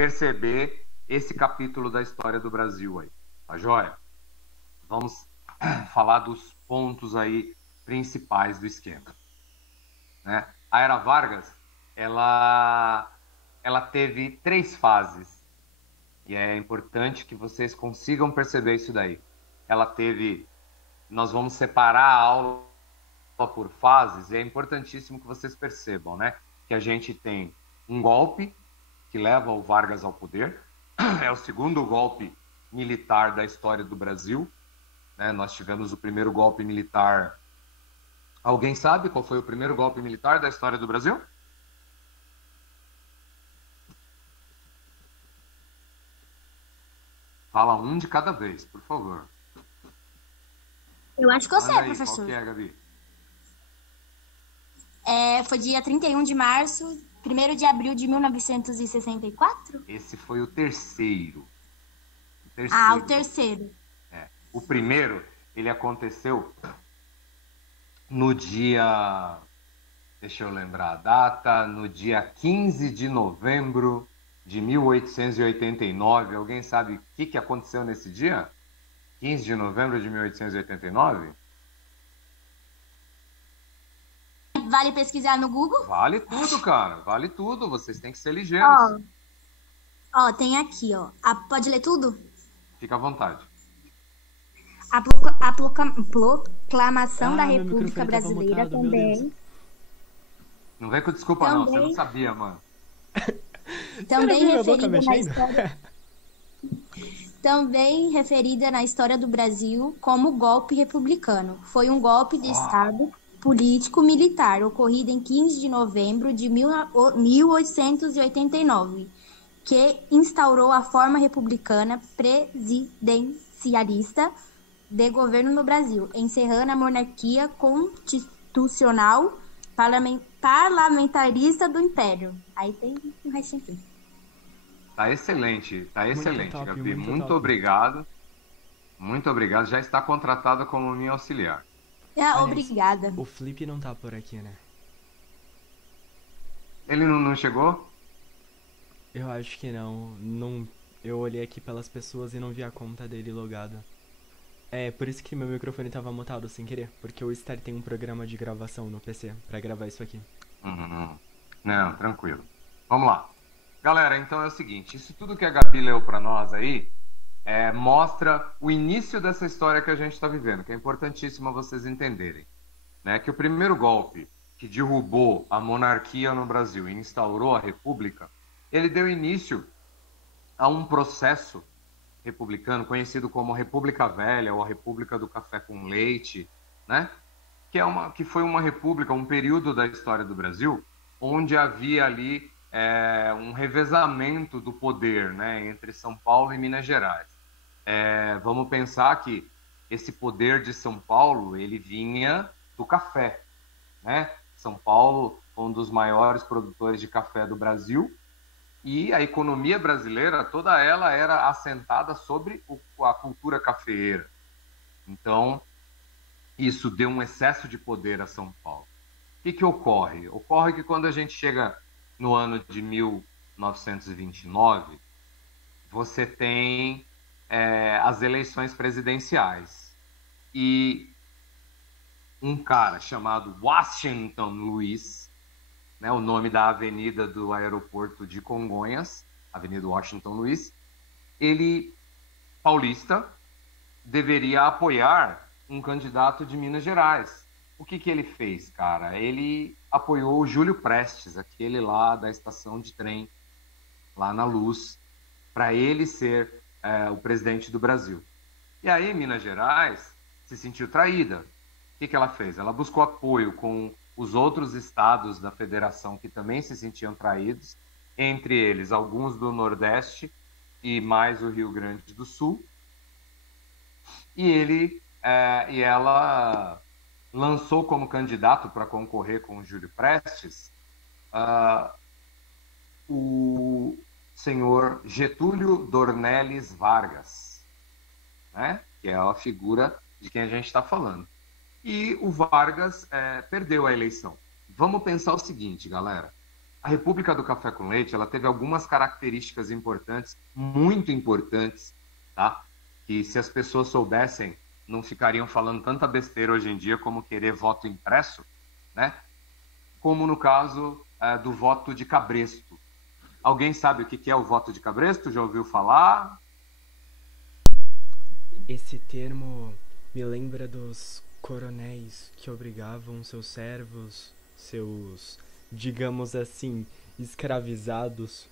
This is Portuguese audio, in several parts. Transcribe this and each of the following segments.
perceber esse capítulo da história do Brasil aí, tá joia? Vamos falar dos pontos aí principais do esquema, né? A Era Vargas, ela teve 3 fases, e é importante que vocês consigam perceber isso daí. Ela teve, nós vamos separar a aula por fases, e é importantíssimo que vocês percebam, né? Que a gente tem um golpe que leva o Vargas ao poder, é o segundo golpe militar da história do Brasil, né? Nós tivemos o primeiro golpe militar. Alguém sabe qual foi o primeiro golpe militar da história do Brasil? Fala um de cada vez, por favor. Eu acho que eu sei, Aí, professor. qual que é, Gabi? Foi dia 31 de março, 1º de abril de 1964? Esse foi o terceiro. O terceiro. O primeiro, ele aconteceu no dia... Deixa eu lembrar a data. No dia 15 de novembro de 1889. Alguém sabe o que aconteceu nesse dia? 15 de novembro de 1889? Vale pesquisar no Google? Vale tudo, cara. Vale tudo. Vocês têm que ser ligeiros. Tem aqui, ó. Pode ler tudo? Fica à vontade. A proclamação da República Brasileira também. Não vem com desculpa, não. Você não sabia, mano. Também referida na história do Brasil como golpe republicano. Foi um golpe de Estado político-militar ocorrido em 15 de novembro de 1889, que instaurou a forma republicana presidencialista de governo no Brasil, encerrando a monarquia constitucional parlamentarista do Império. Aí tem um restinho aqui. Tá excelente, top, Gabi. Muito top. obrigado. Muito obrigado. Já está contratada como minha auxiliar. Obrigada. O Flip não tá por aqui, né? Ele não chegou? Eu acho que não. Eu olhei aqui pelas pessoas e não vi a conta dele logada. É por isso que meu microfone tava mutado sem querer, porque o Star tem um programa de gravação no PC pra gravar isso aqui. Não, tranquilo. Vamos lá. Galera, então é o seguinte, isso tudo que a Gabi leu pra nós aí mostra o início dessa história que a gente está vivendo, que é importantíssimo vocês entenderem, né? Que o primeiro golpe que derrubou a monarquia no Brasil e instaurou a república, ele deu início a um processo republicano conhecido como República Velha ou a República do Café com Leite, né? Que foi uma república, um período da história do Brasil onde havia ali um revezamento do poder, né, entre São Paulo e Minas Gerais. Vamos pensar que esse poder de São Paulo, ele vinha do café, né? São Paulo foi um dos maiores produtores de café do Brasil e a economia brasileira, toda ela era assentada sobre a cultura cafeeira. Então, isso deu um excesso de poder a São Paulo. O que ocorre? Ocorre que quando a gente chega no ano de 1929, você tem as eleições presidenciais. E um cara chamado Washington Luiz, né, o nome da avenida do aeroporto de Congonhas, Avenida Washington Luiz, ele, paulista, deveria apoiar um candidato de Minas Gerais. O que ele fez, cara? Ele apoiou o Júlio Prestes, aquele lá da estação de trem, lá na Luz, para ele ser o presidente do Brasil. E aí, Minas Gerais se sentiu traída. O que ela fez? Ela buscou apoio com os outros estados da federação que também se sentiam traídos, entre eles alguns do Nordeste e mais o Rio Grande do Sul. E ela lançou como candidato para concorrer com o Júlio Prestes o senhor Getúlio Dornelles Vargas, né? Que é a figura de quem a gente está falando. E o Vargas perdeu a eleição. Vamos pensar o seguinte, galera. A República do Café com Leite, ela teve algumas características importantes, muito importantes, tá? Que se as pessoas soubessem, não ficariam falando tanta besteira hoje em dia como querer voto impresso, né? Como no caso do voto de cabresto. Alguém sabe o que é o voto de cabresto? Já ouviu falar? Esse termo me lembra dos coronéis que obrigavam seus servos, seus, digamos assim, escravizados,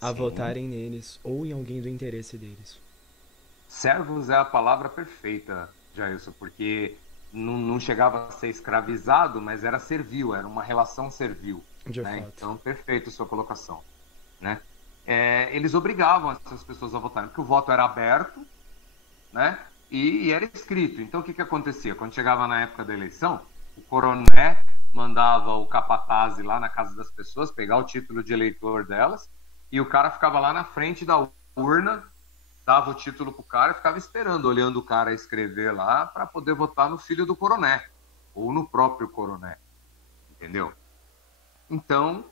a Sim. votarem neles ou em alguém do interesse deles. Servos é a palavra perfeita, Jailson, porque não chegava a ser escravizado, mas era servil, era uma relação servil. De Né? fato. Então, perfeito a sua colocação. Né? Eles obrigavam essas pessoas a votarem, porque o voto era aberto, né? E era escrito. Então, o que acontecia? Quando chegava na época da eleição, o coroné mandava o capataz ir lá na casa das pessoas, pegar o título de eleitor delas, e o cara ficava lá na frente da urna, dava o título pro cara e ficava esperando, olhando o cara escrever lá para poder votar no filho do coroné, ou no próprio coroné. Entendeu? Então,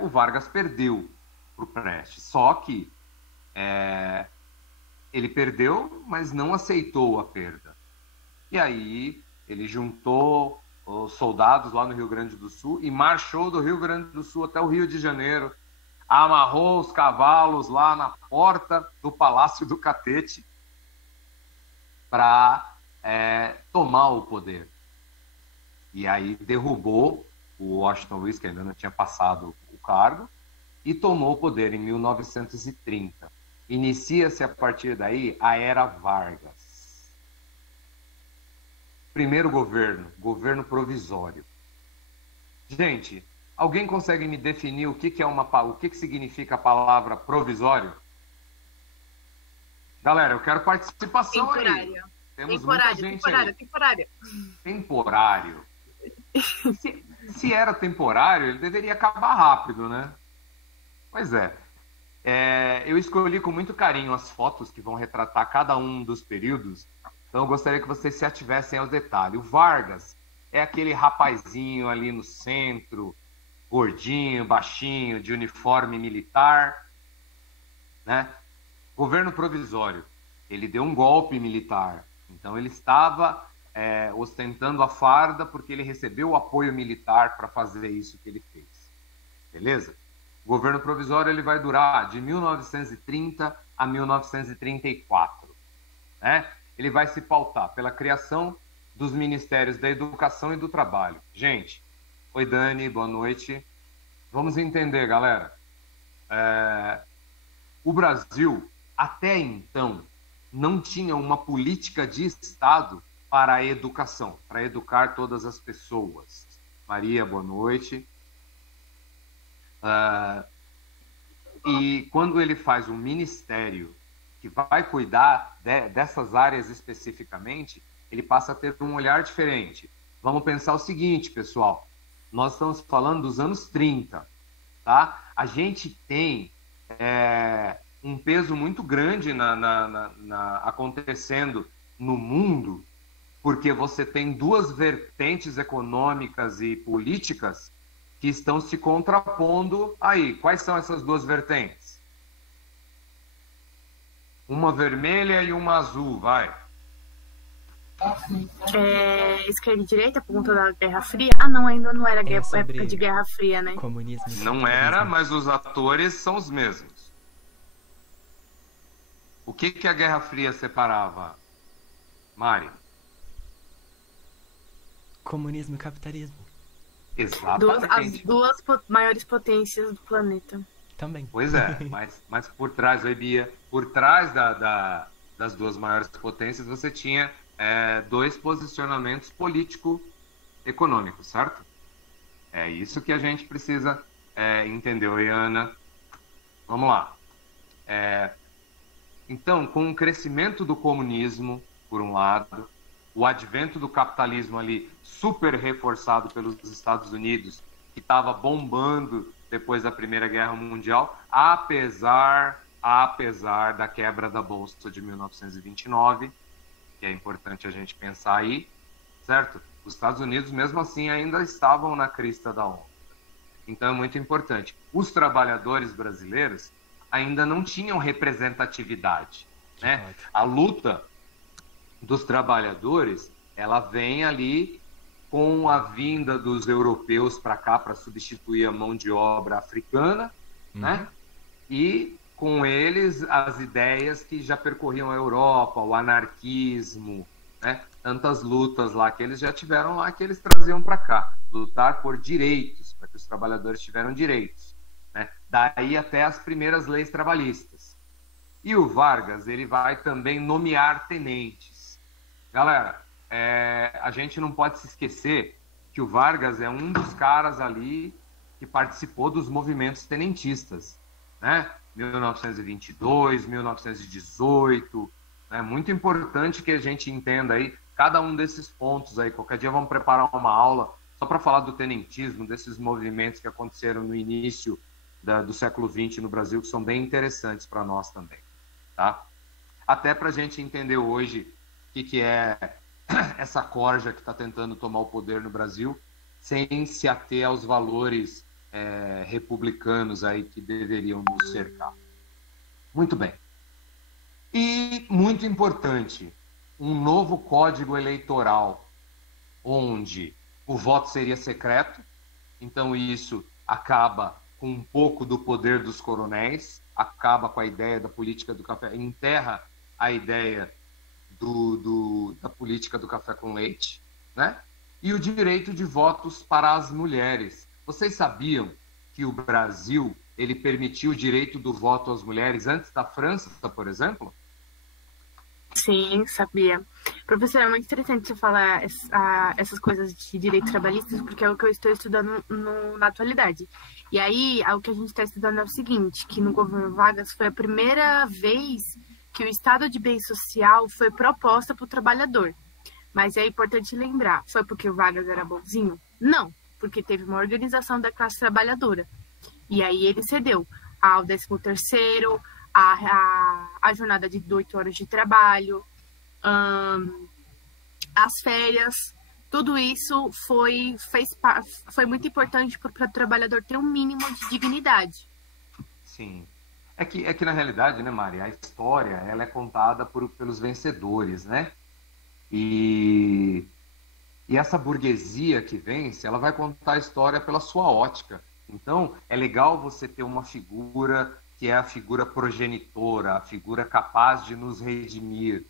o Vargas perdeu pro Prestes. Só que ele perdeu, mas não aceitou a perda. E aí ele juntou os soldados lá no Rio Grande do Sul e marchou do Rio Grande do Sul até o Rio de Janeiro, amarrou os cavalos lá na porta do Palácio do Catete para tomar o poder. E aí derrubou o Washington Luiz, que ainda não tinha passado o cargo, e tomou o poder em 1930. Inicia-se a partir daí a Era Vargas. Primeiro governo provisório. Gente, alguém consegue me definir o que significa a palavra provisório? Galera, eu quero participação aí. Temos muita gente aí. Temporário. Se era temporário, ele deveria acabar rápido, né? Pois é. Eu escolhi com muito carinho as fotos que vão retratar cada um dos períodos, então eu gostaria que vocês se ativessem aos detalhes. O Vargas é aquele rapazinho ali no centro, gordinho, baixinho, de uniforme militar, né? Governo provisório. Ele deu um golpe militar, então ele estava ostentando a farda porque ele recebeu o apoio militar para fazer isso que ele fez. Beleza? O governo provisório ele vai durar de 1930 a 1934. Né? Ele vai se pautar pela criação dos Ministérios da Educação e do Trabalho. Gente, oi Dani, boa noite. Vamos entender, galera. O Brasil, até então, não tinha uma política de Estado para a educação, para educar todas as pessoas. Maria, boa noite. E quando ele faz um ministério que vai cuidar dessas áreas especificamente, ele passa a ter um olhar diferente. Vamos pensar o seguinte, pessoal. Nós estamos falando dos anos 30, tá? A gente tem um peso muito grande acontecendo no mundo, porque você tem duas vertentes econômicas e políticas que estão se contrapondo aí. Quais são essas duas vertentes? Uma vermelha e uma azul, vai. Esquerda e direita, por conta da Guerra Fria? Ah, não, ainda não era época de Guerra Fria, né? Comunismo. Não era, mas os atores são os mesmos. O que a Guerra Fria separava, Mari? Comunismo e capitalismo. Exatamente. As duas maiores potências do planeta. Também. Pois é, mas por trás, oi Bia, por trás das duas maiores potências você tinha dois posicionamentos político-econômicos, certo? É isso que a gente precisa entender, oi Ana. Vamos lá. Então, com o crescimento do comunismo, por um lado, o advento do capitalismo ali super reforçado pelos Estados Unidos, que estava bombando depois da Primeira Guerra Mundial, apesar da quebra da Bolsa de 1929, que é importante a gente pensar aí, certo? Os Estados Unidos, mesmo assim, ainda estavam na crista da onda. Então é muito importante. Os trabalhadores brasileiros ainda não tinham representatividade, né? A luta dos trabalhadores, ela vem ali com a vinda dos europeus para cá para substituir a mão de obra africana, né? E com eles as ideias que já percorriam a Europa, o anarquismo, né? Tantas lutas lá que eles já tiveram lá que eles traziam para cá, lutar por direitos, para que os trabalhadores tiveram direitos, né? Daí até as primeiras leis trabalhistas. E o Vargas, ele vai também nomear tenentes. Galera, a gente não pode se esquecer que o Vargas é um dos caras ali que participou dos movimentos tenentistas, né? 1922, 1918, é muito importante que a gente entenda aí cada um desses pontos aí. Qualquer dia vamos preparar uma aula só para falar do tenentismo, desses movimentos que aconteceram no início do século XX no Brasil, que são bem interessantes para nós também, tá? Até para a gente entender hoje o que é essa corja que está tentando tomar o poder no Brasil, sem se ater aos valores republicanos aí que deveriam nos cercar. Muito bem. E, muito importante, um novo código eleitoral, onde o voto seria secreto, então isso acaba com um pouco do poder dos coronéis, acaba com a ideia da política do café, enterra a ideia da política do café com leite, né? E o direito de votos para as mulheres. Vocês sabiam que o Brasil ele permitiu o direito do voto às mulheres antes da França, por exemplo? Sim, sabia. Professor, é muito interessante você falar essas coisas de direitos trabalhistas, porque é o que eu estou estudando na atualidade. E aí, o que a gente está estudando é o seguinte, que no governo Vargas foi a primeira vez que o estado de bem social foi proposta para o trabalhador. Mas é importante lembrar, foi porque o Vargas era bonzinho? Não, porque teve uma organização da classe trabalhadora. E aí ele cedeu ao 13º, a jornada de 8 horas de trabalho, as férias, tudo isso foi muito importante para o trabalhador ter um mínimo de dignidade. Sim. É que na realidade, né, Mari, a história ela é contada pelos vencedores, né? E essa burguesia que vence, ela vai contar a história pela sua ótica. Então, é legal você ter uma figura que é a figura progenitora, a figura capaz de nos redimir,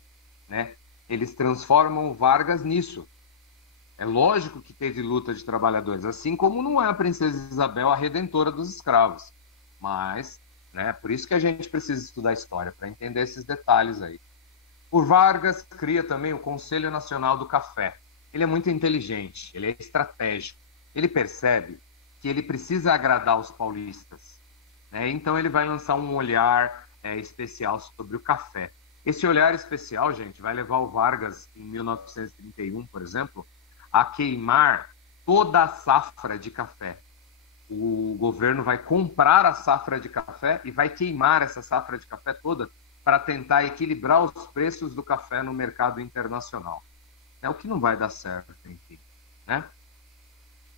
né? Eles transformam o Vargas nisso. É lógico que teve luta de trabalhadores, assim como não é a princesa Isabel a redentora dos escravos. Mas, né, por isso que a gente precisa estudar a história, para entender esses detalhes aí. O Vargas cria também o Conselho Nacional do Café. Ele é muito inteligente, ele é estratégico. Ele percebe que ele precisa agradar os paulistas, né? Então ele vai lançar um olhar especial sobre o café. Esse olhar especial, gente, vai levar o Vargas, em 1931, por exemplo, a queimar toda a safra de café. O governo vai comprar a safra de café e vai queimar essa safra de café toda para tentar equilibrar os preços do café no mercado internacional. É o que não vai dar certo, enfim, né?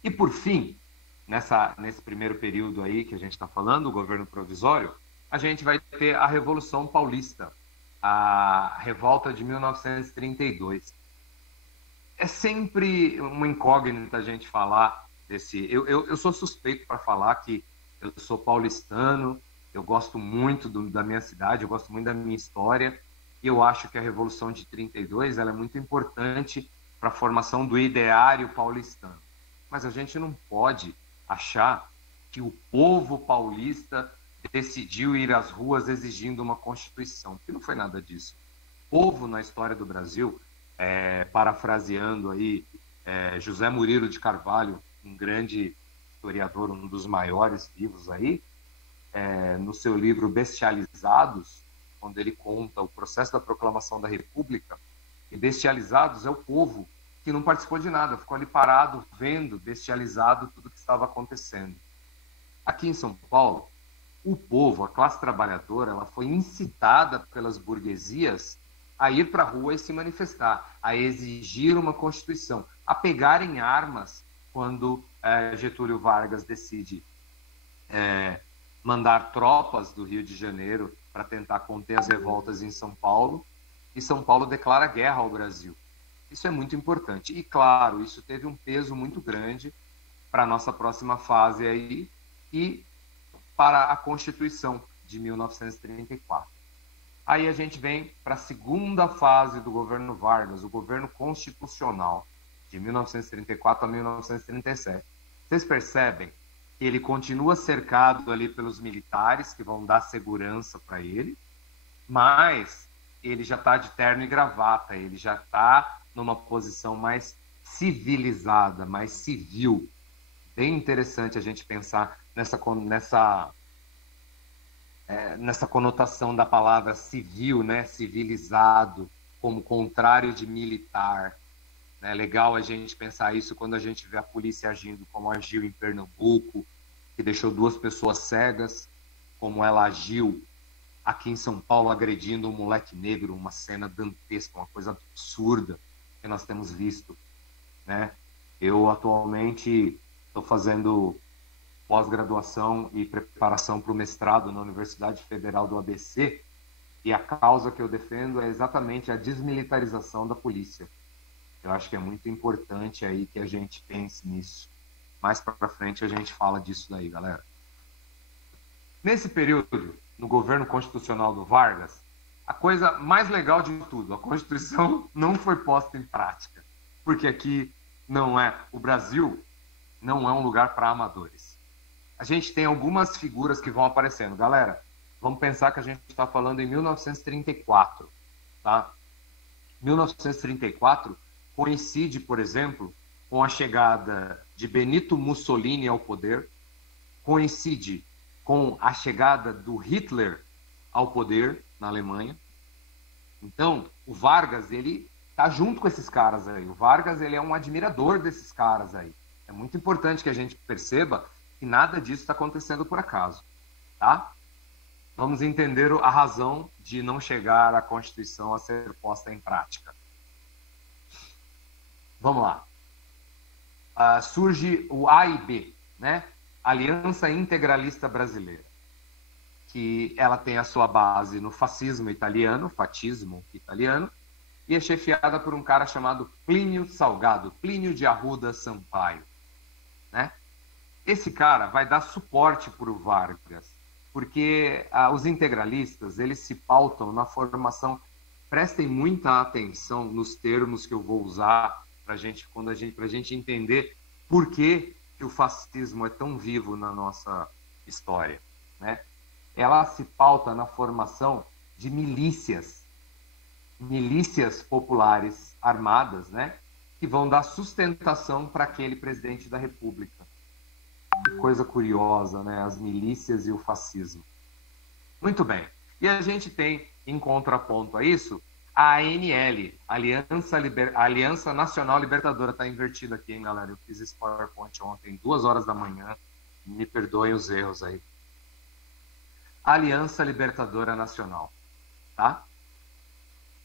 E por fim, nesse primeiro período aí que a gente está falando, o governo provisório, a gente vai ter a Revolução Paulista, a revolta de 1932. É sempre uma incógnita a gente falar desse... Eu sou suspeito para falar que eu sou paulistano, eu gosto muito da minha cidade, eu gosto muito da minha história, e eu acho que a Revolução de 32 ela é muito importante para a formação do ideário paulistano. Mas a gente não pode achar que o povo paulista decidiu ir às ruas exigindo uma Constituição, porque não foi nada disso. O povo na história do Brasil, parafraseando aí José Murilo de Carvalho, um grande historiador, um dos maiores vivos aí, no seu livro Bestializados, quando ele conta o processo da proclamação da República, e bestializados é o povo que não participou de nada, ficou ali parado, vendo, bestializado tudo que estava acontecendo. Aqui em São Paulo, o povo, a classe trabalhadora, ela foi incitada pelas burguesias a ir para a rua e se manifestar, a exigir uma Constituição, a pegarem armas quando Getúlio Vargas decide mandar tropas do Rio de Janeiro para tentar conter as revoltas em São Paulo, e São Paulo declara guerra ao Brasil. Isso é muito importante. E, claro, isso teve um peso muito grande para a nossa próxima fase aí e para a Constituição de 1934. Aí a gente vem para a segunda fase do governo Vargas, o governo constitucional, de 1934 a 1937. Vocês percebem que ele continua cercado ali pelos militares, que vão dar segurança para ele, mas ele já está de terno e gravata, ele já está numa posição mais civilizada, mais civil. Bem interessante a gente pensar nessa conotação da palavra civil, né? Civilizado, como contrário de militar. É legal a gente pensar isso quando a gente vê a polícia agindo como agiu em Pernambuco, que deixou 2 pessoas cegas, como ela agiu aqui em São Paulo agredindo um moleque negro, uma cena dantesca, uma coisa absurda que nós temos visto, né? Eu atualmente estou fazendo pós-graduação e preparação para o mestrado na Universidade Federal do ABC, e a causa que eu defendo é exatamente a desmilitarização da polícia. Eu acho que é muito importante aí que a gente pense nisso. Mais para frente a gente fala disso daí, galera. Nesse período, no governo constitucional do Vargas, a coisa mais legal de tudo, a Constituição não foi posta em prática, porque aqui o Brasil não é um lugar para amadores. A gente tem algumas figuras que vão aparecendo. Galera, vamos pensar que a gente está falando em 1934, tá? 1934 coincide, por exemplo, com a chegada de Benito Mussolini ao poder, coincide com a chegada do Hitler ao poder na Alemanha. Então, o Vargas, ele tá junto com esses caras aí. O Vargas, ele é um admirador desses caras aí. É muito importante que a gente perceba que nada disso está acontecendo por acaso, tá? Vamos entender a razão de não chegar a Constituição a ser posta em prática. Vamos lá. Surge o A e B, né? Aliança Integralista Brasileira, que ela tem a sua base no fascismo italiano, e é chefiada por um cara chamado Plínio Salgado, Plínio de Arruda Sampaio, né? Esse cara vai dar suporte para o Vargas, porque os integralistas, eles se pautam na formação. Prestem muita atenção nos termos que eu vou usar para a gente entender por que o fascismo é tão vivo na nossa história, né? Ela se pauta na formação de milícias populares armadas, né? Que vão dar sustentação para aquele presidente da República. Que coisa curiosa, né? As milícias e o fascismo. Muito bem. E a gente tem, em contraponto a isso, a ANL, Aliança Nacional Libertadora. Está invertido aqui, hein, galera? Eu fiz esse PowerPoint ontem, 2 horas da manhã. Me perdoem os erros aí. Aliança Libertadora Nacional, tá?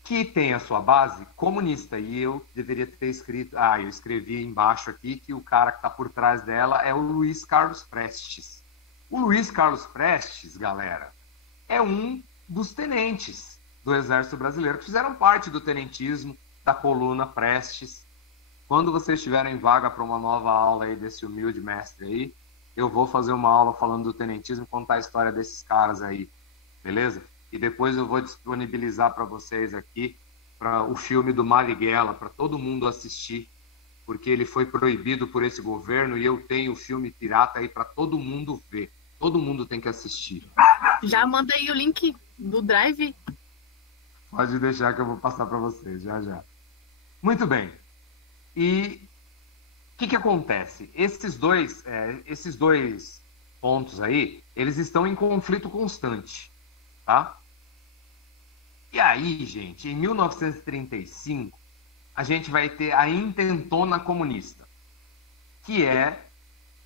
Que tem a sua base comunista. E eu deveria ter escrito... eu escrevi embaixo aqui que o cara que está por trás dela é o Luiz Carlos Prestes. O Luiz Carlos Prestes, galera, é um dos tenentes do Exército Brasileiro, que fizeram parte do tenentismo, da coluna Prestes. Quando vocês tiverem vaga para uma nova aula aí desse humilde mestre aí, eu vou fazer uma aula falando do tenentismo e contar a história desses caras aí, beleza? E depois eu vou disponibilizar para vocês aqui o filme do Marighella, para todo mundo assistir, porque ele foi proibido por esse governo e eu tenho o filme pirata aí para todo mundo ver. Todo mundo tem que assistir. Já manda aí o link do Drive. Pode deixar que eu vou passar para vocês, já. Muito bem. E o que acontece? Esses dois pontos aí, eles estão em conflito constante, tá? E aí, gente, em 1935, a gente vai ter a Intentona Comunista, que é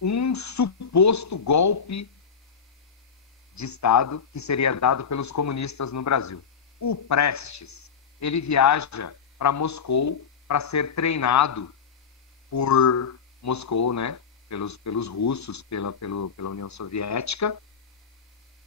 um suposto golpe de Estado que seria dado pelos comunistas no Brasil. O Prestes, ele viaja para Moscou para ser treinado por Moscou, né? pelos russos, pela União Soviética,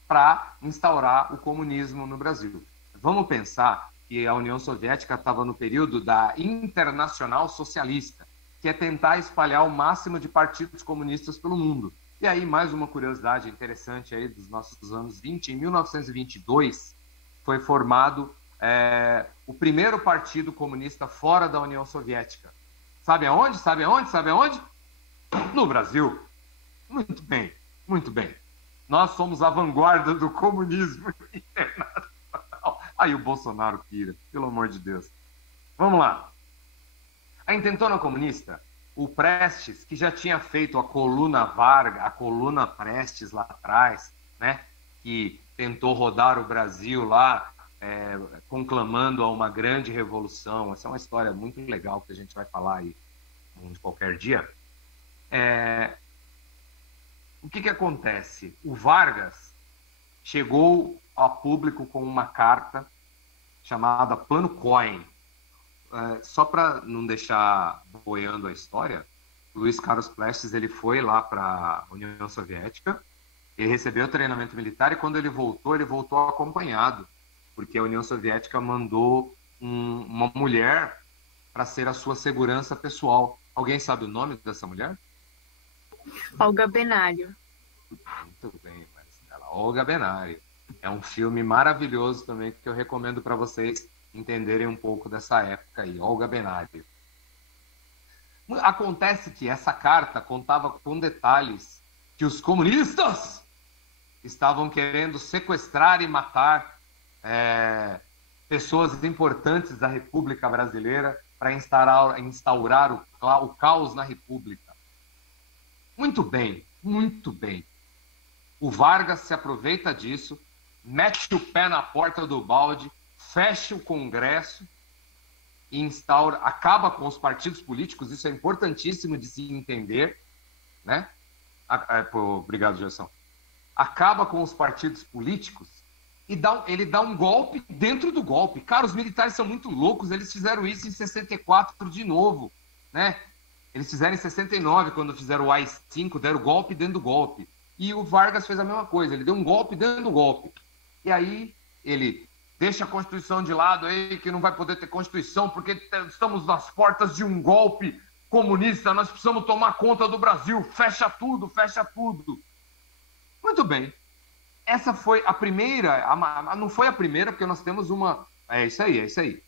para instaurar o comunismo no Brasil. Vamos pensar que a União Soviética estava no período da Internacional Socialista, que é tentar espalhar o máximo de partidos comunistas pelo mundo. E aí, mais uma curiosidade interessante aí dos nossos anos 20, em 1922, foi formado o primeiro partido comunista fora da União Soviética. Sabe aonde? Sabe aonde? Sabe aonde? No Brasil. Muito bem, muito bem. Nós somos a vanguarda do comunismo internacional. Aí o Bolsonaro pira, pelo amor de Deus. Vamos lá. A intentona comunista, o Prestes, que já tinha feito a coluna Vargas, a coluna Prestes lá atrás, né, que tentou rodar o Brasil lá, conclamando a uma grande revolução. Essa é uma história muito legal que a gente vai falar aí de qualquer dia. O que acontece? O Vargas chegou a público com uma carta chamada Plano Cohen. Só para não deixar boiando a história, Luiz Carlos Prestes ele foi lá para a União Soviética, ele recebeu treinamento militar e quando ele voltou acompanhado, porque a União Soviética mandou uma mulher para ser a sua segurança pessoal. Alguém sabe o nome dessa mulher? Olga Benário. Muito bem, Marcela. Olga Benário. É um filme maravilhoso também que eu recomendo para vocês entenderem um pouco dessa época aí. Olga Benário. Acontece que essa carta contava com detalhes que os comunistas estavam querendo sequestrar e matar pessoas importantes da República Brasileira para instaurar o caos na República. Muito bem, muito bem. O Vargas se aproveita disso, mete o pé na porta do balde, fecha o Congresso e acaba com os partidos políticos. Isso é importantíssimo de se entender, né? Obrigado, Gerson. Acaba com os partidos políticos e ele dá um golpe dentro do golpe. Cara, os militares são muito loucos, eles fizeram isso em 64 de novo, né? Eles fizeram em 69, quando fizeram o AI-5, deram golpe dentro do golpe. E o Vargas fez a mesma coisa, ele deu um golpe dentro do golpe. E aí ele deixa a Constituição de lado aí, que não vai poder ter Constituição, porque estamos nas portas de um golpe comunista, nós precisamos tomar conta do Brasil, fecha tudo, fecha tudo. Muito bem. Essa foi a primeira, não foi a primeira, porque nós temos uma... É isso aí.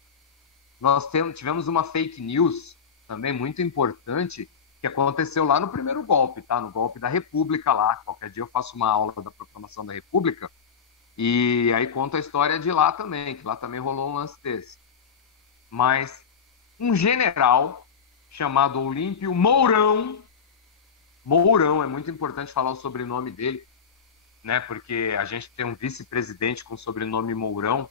Nós tivemos uma fake news também muito importante, que aconteceu lá no primeiro golpe, tá? No golpe da República lá. Qualquer dia eu faço uma aula da proclamação da República, e aí conta a história de lá também, que lá também rolou um lance desse. Mas um general chamado Olímpio Mourão, é muito importante falar o sobrenome dele, né? Porque a gente tem um vice-presidente com o sobrenome Mourão.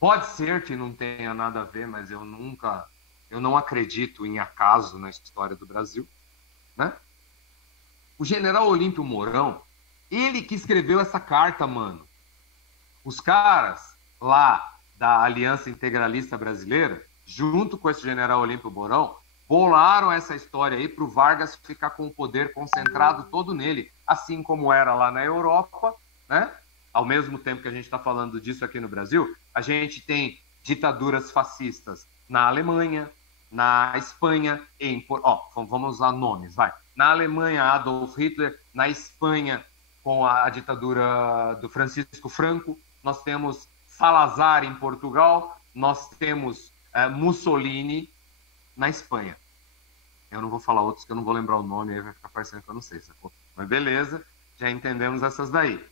Pode ser que não tenha nada a ver, mas eu não acredito em acaso na história do Brasil, né? O general Olímpio Mourão, ele que escreveu essa carta, mano. Os caras lá da Aliança Integralista Brasileira, junto com esse general Olímpio Mourão, bolaram essa história aí para o Vargas ficar com o poder concentrado todo nele, assim como era lá na Europa, né? Ao mesmo tempo que a gente está falando disso aqui no Brasil, a gente tem ditaduras fascistas na Alemanha, na Espanha, vamos usar nomes, vai. Na Alemanha, Adolf Hitler, na Espanha, com a ditadura do Francisco Franco, nós temos Salazar em Portugal, nós temos Mussolini na Espanha. Eu não vou falar outros que eu não vou lembrar o nome, aí vai ficar parecendo que eu não sei, sacou? Mas beleza, já entendemos essas daí.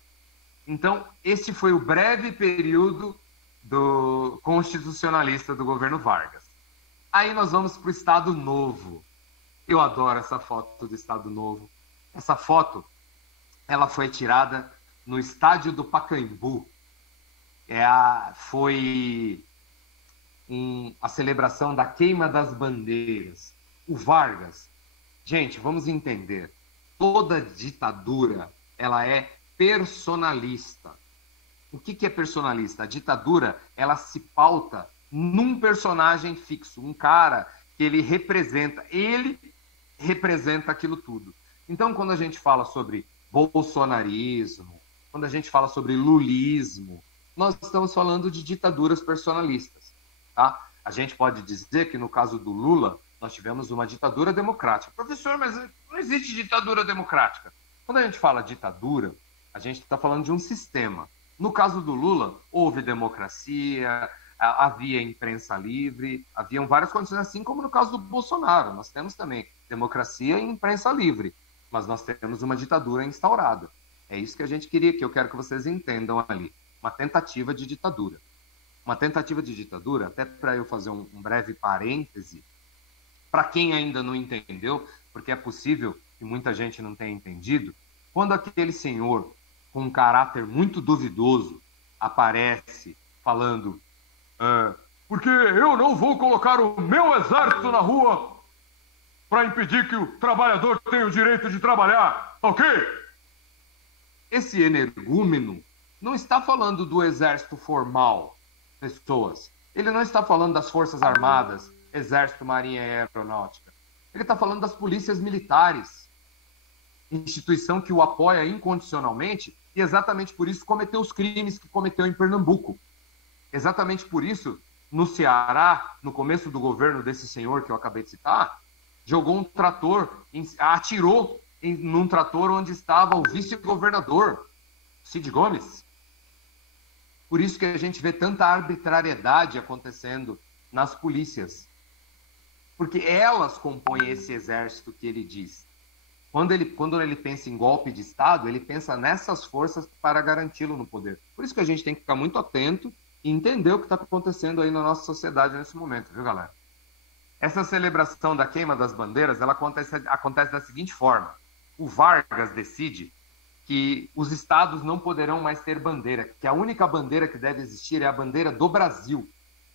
Então, este foi o breve período do constitucionalista do governo Vargas. Aí nós vamos para o Estado Novo. Eu adoro essa foto do Estado Novo. Essa foto, ela foi tirada no estádio do Pacaembu. Foi a celebração da queima das bandeiras. O Vargas, gente, vamos entender, toda ditadura, ela é personalista. O que é personalista? A ditadura, ela se pauta num personagem fixo, um cara que ele representa aquilo tudo. Então, quando a gente fala sobre bolsonarismo, quando a gente fala sobre lulismo, nós estamos falando de ditaduras personalistas, tá? A gente pode dizer que, no caso do Lula, nós tivemos uma ditadura democrática. Professor, mas não existe ditadura democrática. Quando a gente fala ditadura, a gente está falando de um sistema. No caso do Lula, houve democracia, havia imprensa livre, haviam várias condições, assim como no caso do Bolsonaro. Nós temos também democracia e imprensa livre, mas nós temos uma ditadura instaurada. É isso que a gente queria, que eu quero que vocês entendam ali. Uma tentativa de ditadura. Uma tentativa de ditadura, até para eu fazer um breve parêntese, para quem ainda não entendeu, porque é possível que muita gente não tenha entendido, quando aquele senhor com um caráter muito duvidoso aparece falando porque eu não vou colocar o meu exército na rua para impedir que o trabalhador tenha o direito de trabalhar, ok? Esse energúmeno não está falando do exército formal, pessoas. Ele não está falando das Forças Armadas, Exército, Marinha e Aeronáutica. Ele está falando das polícias militares, instituição que o apoia incondicionalmente e exatamente por isso cometeu os crimes que cometeu em Pernambuco. Exatamente por isso, no Ceará, no começo do governo desse senhor que eu acabei de citar, jogou um trator, atirou num trator onde estava o vice-governador, Cid Gomes. Por isso que a gente vê tanta arbitrariedade acontecendo nas polícias. Porque elas compõem esse exército que ele diz. Quando ele pensa em golpe de Estado, ele pensa nessas forças para garanti-lo no poder. Por isso que a gente tem que ficar muito atento e entender o que está acontecendo aí na nossa sociedade nesse momento, viu, galera? Essa celebração da queima das bandeiras, ela acontece da seguinte forma. O Vargas decide que os estados não poderão mais ter bandeira, que a única bandeira que deve existir é a bandeira do Brasil,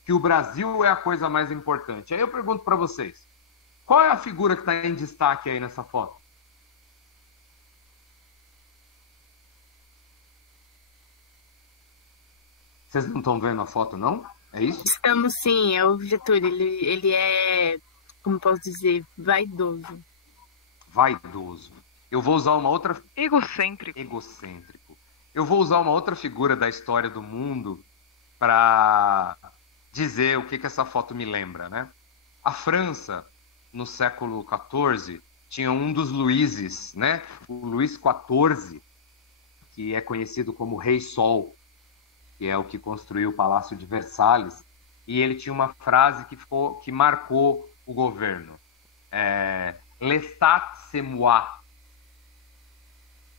que o Brasil é a coisa mais importante. Aí eu pergunto para vocês, qual é a figura que está em destaque aí nessa foto? Vocês não estão vendo a foto, não? É isso? Estamos sim, é o Getúlio. Ele é, como posso dizer, vaidoso. Vaidoso. Eu vou usar uma outra... Egocêntrico. Egocêntrico. Eu vou usar uma outra figura da história do mundo para dizer o que essa foto me lembra, né? A França, no século XIV, tinha um dos Luíses, né? O Luís XIV, que é conhecido como Rei Sol, que é o que construiu o Palácio de Versalhes, e ele tinha uma frase que marcou o governo. L'estat c'est moi.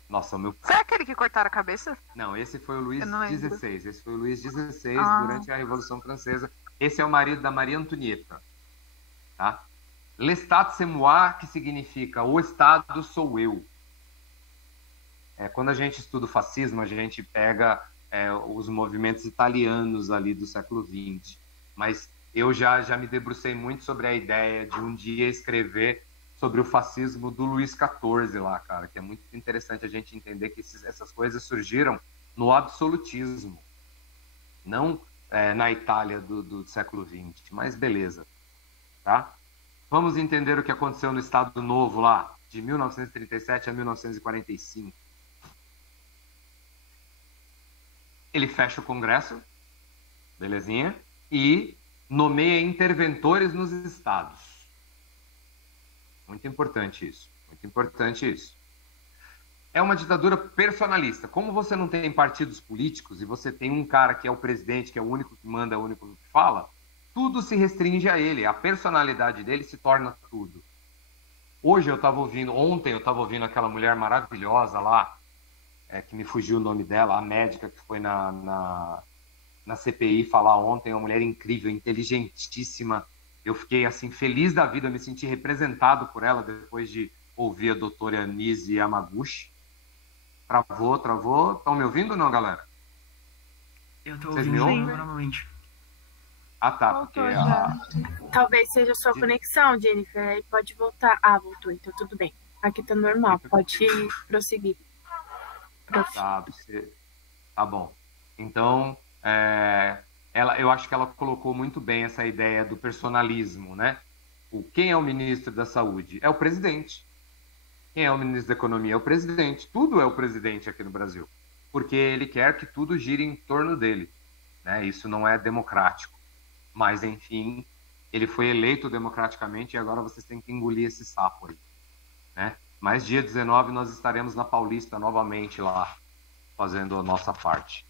Nossa, o meu... Você é aquele que cortaram a cabeça? Não, esse foi o Luís XVI. Esse foi o Luís XVI durante a Revolução Francesa. Esse é o marido da Maria Antonieta. Tá? L'estat c'est moi, que significa o Estado sou eu. Quando a gente estuda o fascismo, a gente pega os movimentos italianos ali do século XX. Mas eu já me debrucei muito sobre a ideia de um dia escrever sobre o fascismo do Luís XIV lá, cara, que é muito interessante a gente entender que essas coisas surgiram no absolutismo, não na Itália do século XX, mas beleza, tá? Vamos entender o que aconteceu no Estado Novo lá, de 1937 a 1945. Ele fecha o Congresso, belezinha, e nomeia interventores nos estados. Muito importante isso, muito importante isso. É uma ditadura personalista. Como você não tem partidos políticos e você tem um cara que é o presidente, que é o único que manda, é o único que fala, tudo se restringe a ele, a personalidade dele se torna tudo. Ontem eu estava ouvindo aquela mulher maravilhosa lá, que me fugiu o nome dela, a médica que foi na CPI falar ontem, uma mulher incrível, inteligentíssima. Eu fiquei assim feliz da vida, me senti representado por ela depois de ouvir a doutora Nise Yamaguchi. Travou. Estão me ouvindo ou não, galera? Eu tô Vocês ouvindo me ouvem? normalmente. Ah, tá. Porque Talvez seja a sua conexão, Jennifer. Aí pode voltar. Ah, voltou, então tudo bem. Aqui tá normal, pode prosseguir. Tá bom. Então, eu acho que ela colocou muito bem essa ideia do personalismo, né? Quem é o ministro da Saúde? É o presidente. Quem é o ministro da Economia? É o presidente. Tudo é o presidente aqui no Brasil. Porque ele quer que tudo gire em torno dele. Né? Isso não é democrático. Mas, enfim, ele foi eleito democraticamente e agora vocês têm que engolir esse sapo aí. Né? Mas dia 19 nós estaremos na Paulista novamente lá, fazendo a nossa parte.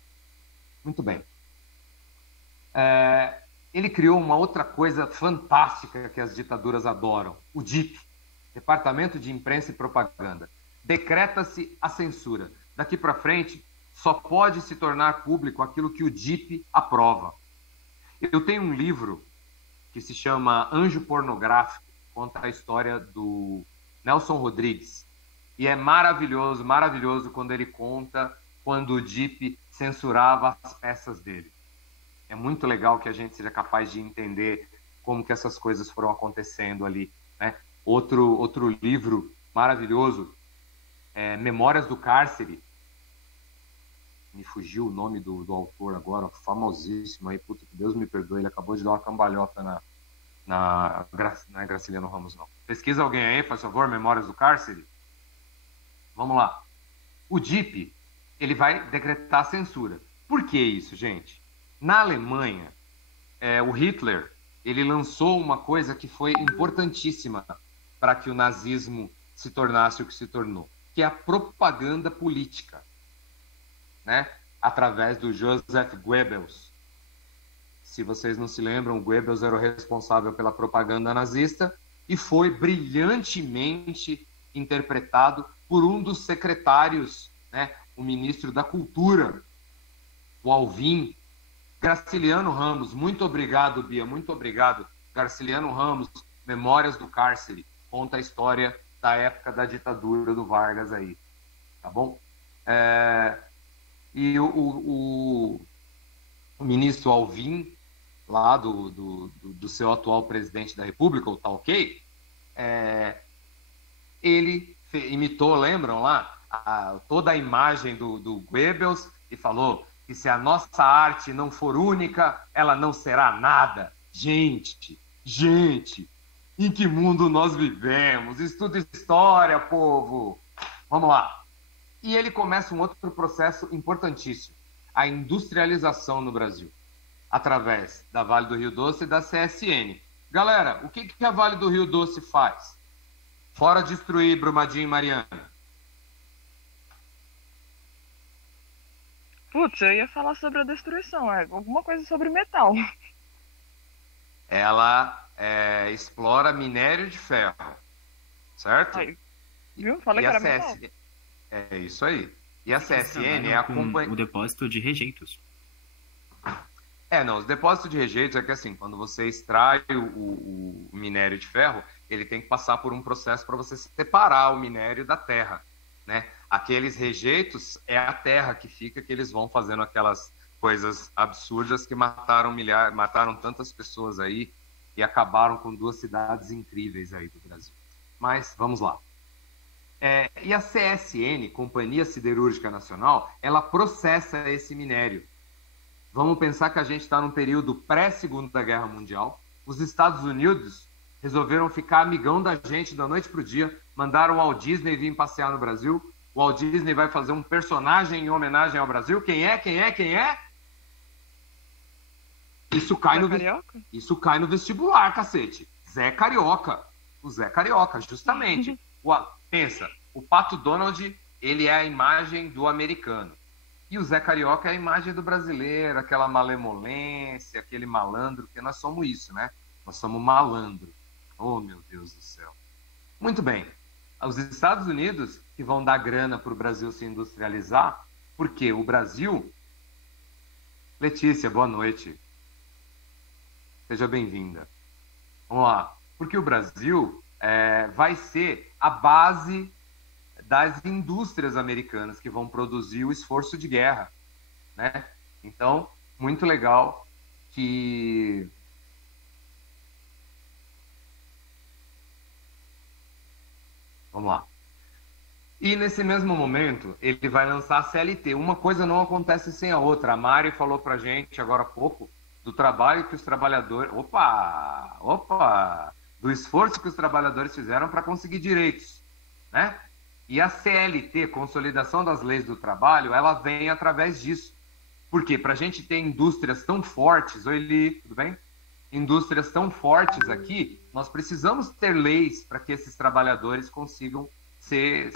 Muito bem. Ele criou uma outra coisa fantástica que as ditaduras adoram, o DIP, Departamento de Imprensa e Propaganda. Decreta-se a censura. Daqui para frente, só pode se tornar público aquilo que o DIP aprova. Eu tenho um livro que se chama Anjo Pornográfico, conta a história do Nelson Rodrigues. E é maravilhoso, maravilhoso quando ele conta quando o DIP censurava as peças dele. É muito legal que a gente seja capaz de entender como que essas coisas foram acontecendo ali. Né? Outro livro maravilhoso é Memórias do Cárcere. Me fugiu o nome do autor agora, famosíssimo aí, puta, que Deus me perdoe, ele acabou de dar uma cambalhota não é Graciliano Ramos, não. Pesquisa alguém aí, faz favor, Memórias do Cárcere. Vamos lá. O DIP, ele vai decretar censura. Por que isso, gente? Na Alemanha, o Hitler, ele lançou uma coisa que foi importantíssima para que o nazismo se tornasse o que se tornou, que é a propaganda política, né? Através do Joseph Goebbels. Se vocês não se lembram, o Goebbels era o responsável pela propaganda nazista e foi brilhantemente interpretado por um dos secretários, né? O ministro da Cultura, o Alvim, Graciliano Ramos. Muito obrigado, Bia, muito obrigado. Graciliano Ramos, Memórias do Cárcere, conta a história da época da ditadura do Vargas aí, tá bom? E o ministro Alvim, lá do seu atual presidente da República, o Talkei, ele imitou, lembram lá, toda a imagem do Goebbels e falou que se a nossa arte não for única, ela não será nada. Gente, em que mundo nós vivemos? Estuda história, povo! Vamos lá. E ele começa um outro processo importantíssimo, a industrialização no Brasil, através da Vale do Rio Doce e da CSN. Galera, o que a Vale do Rio Doce faz? Fora destruir Brumadinho e Mariana. Putz, eu ia falar sobre a destruição, alguma coisa sobre metal. Ela explora minério de ferro, certo? Aí, viu? Falei que era metal. É isso aí. E a CSN é a companhia... O depósito de rejeitos. Não, os depósitos de rejeitos é que assim, quando você extrai o minério de ferro, ele tem que passar por um processo para você separar o minério da terra, né? Aqueles rejeitos é a terra que fica, que eles vão fazendo aquelas coisas absurdas que mataram tantas pessoas aí e acabaram com 2 cidades incríveis aí do Brasil. Mas vamos lá. E a CSN, Companhia Siderúrgica Nacional, ela processa esse minério. Vamos pensar que a gente está num período pré-Segunda Guerra Mundial. Os Estados Unidos resolveram ficar amigão da gente da noite para o dia, mandaram o Walt Disney vir passear no Brasil. O Walt Disney vai fazer um personagem em homenagem ao Brasil. Quem é? Isso cai no vestibular, cacete. Zé Carioca. O Zé Carioca, justamente. Pensa, o Pato Donald, ele é a imagem do americano. E o Zé Carioca é a imagem do brasileiro, aquela malemolência, aquele malandro, porque nós somos isso, né? Nós somos malandro. Oh, meu Deus do céu. Muito bem. Os Estados Unidos que vão dar grana para o Brasil se industrializar, porque o Brasil... Letícia, boa noite. Seja bem-vinda. Vamos lá. Porque o Brasil vai ser a base das indústrias americanas que vão produzir o esforço de guerra, né? Então, muito legal que... Vamos lá. E nesse mesmo momento, ele vai lançar a CLT. Uma coisa não acontece sem a outra. A Mari falou pra gente agora há pouco do trabalho que os trabalhadores... Opa! Do esforço que os trabalhadores fizeram para conseguir direitos, né? E a CLT, Consolidação das Leis do Trabalho, ela vem através disso. Por quê? Para a gente ter indústrias tão fortes, oi Li, tudo bem? Indústrias tão fortes aqui, nós precisamos ter leis para que esses trabalhadores consigam se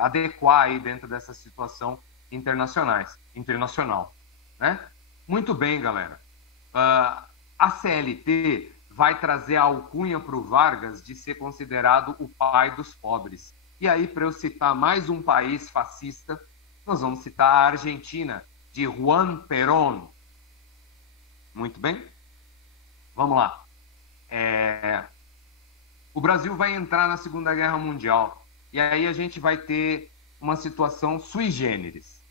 adequar aí dentro dessa situação internacional, né? Muito bem, galera. A CLT vai trazer a alcunha para o Vargas de ser considerado o pai dos pobres. E aí, para eu citar mais um país fascista, nós vamos citar a Argentina, de Juan Perón. Muito bem? Vamos lá. O Brasil vai entrar na Segunda Guerra Mundial. E aí a gente vai ter uma situação sui generis.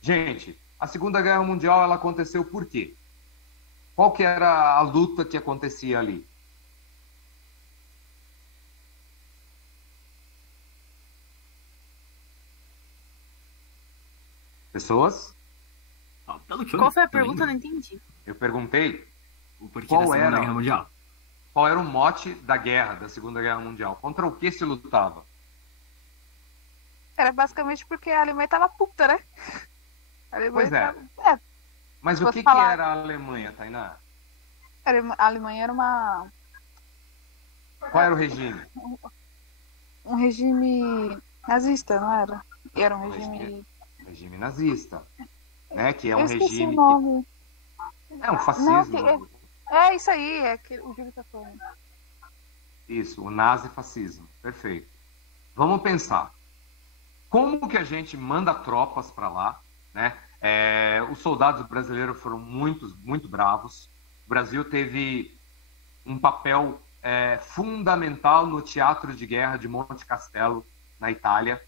Gente, a Segunda Guerra Mundial ela aconteceu por quê? Qual que era a luta que acontecia ali? Pessoas? Qual foi a pergunta? Eu não entendi. Eu perguntei O porquê qual da Segunda era, Guerra Mundial. qual era o mote da guerra, da Segunda Guerra Mundial. Contra o que se lutava? Era basicamente porque a Alemanha tava puta, né? A Alemanha Pois é. tava... Mas Se o fosse que falar- era a Alemanha, Tainá? A Alemanha era Qual era o regime? um regime nazista, não era? Era um regime... Regime nazista, né? Que é um Eu esqueci regime o nome. é um fascismo. Não, É isso aí, é que o Júlio tá falando. Isso, o nazifascismo. Perfeito. Vamos pensar. Como que a gente manda tropas para lá, né? Os soldados brasileiros foram muito bravos. O Brasil teve um papel fundamental no Teatro de Guerra de Monte Castelo, na Itália,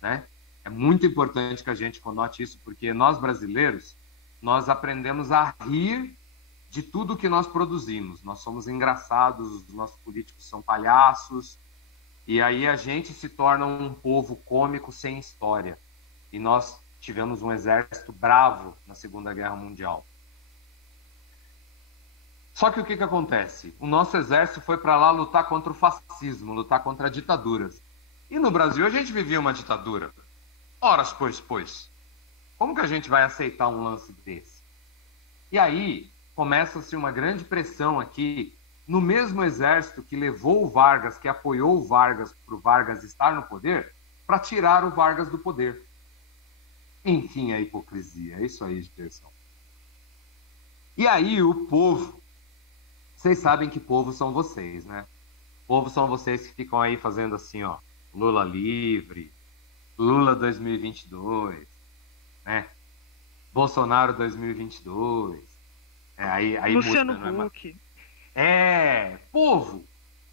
né? É muito importante que a gente conote isso, porque nós brasileiros, nós aprendemos a rir de tudo que nós produzimos. Nós somos engraçados, os nossos políticos são palhaços, e aí a gente se torna um povo cômico sem história. E nós tivemos um exército bravo na Segunda Guerra Mundial. Só que o que acontece? O nosso exército foi para lá lutar contra o fascismo, lutar contra ditaduras. E no Brasil a gente vivia uma ditadura. Ora, pois. Como que a gente vai aceitar um lance desse? E aí começa-se uma grande pressão aqui no mesmo exército que levou o Vargas, que apoiou o Vargas para o Vargas estar no poder, para tirar o Vargas do poder. Enfim, a hipocrisia. É isso aí, Gerson. E aí o povo, vocês sabem que povo são vocês, né? Povo são vocês que ficam aí fazendo assim, ó, Lula livre, Lula 2022, né? Bolsonaro 2022. Aí Luciano muda, não é? Huck.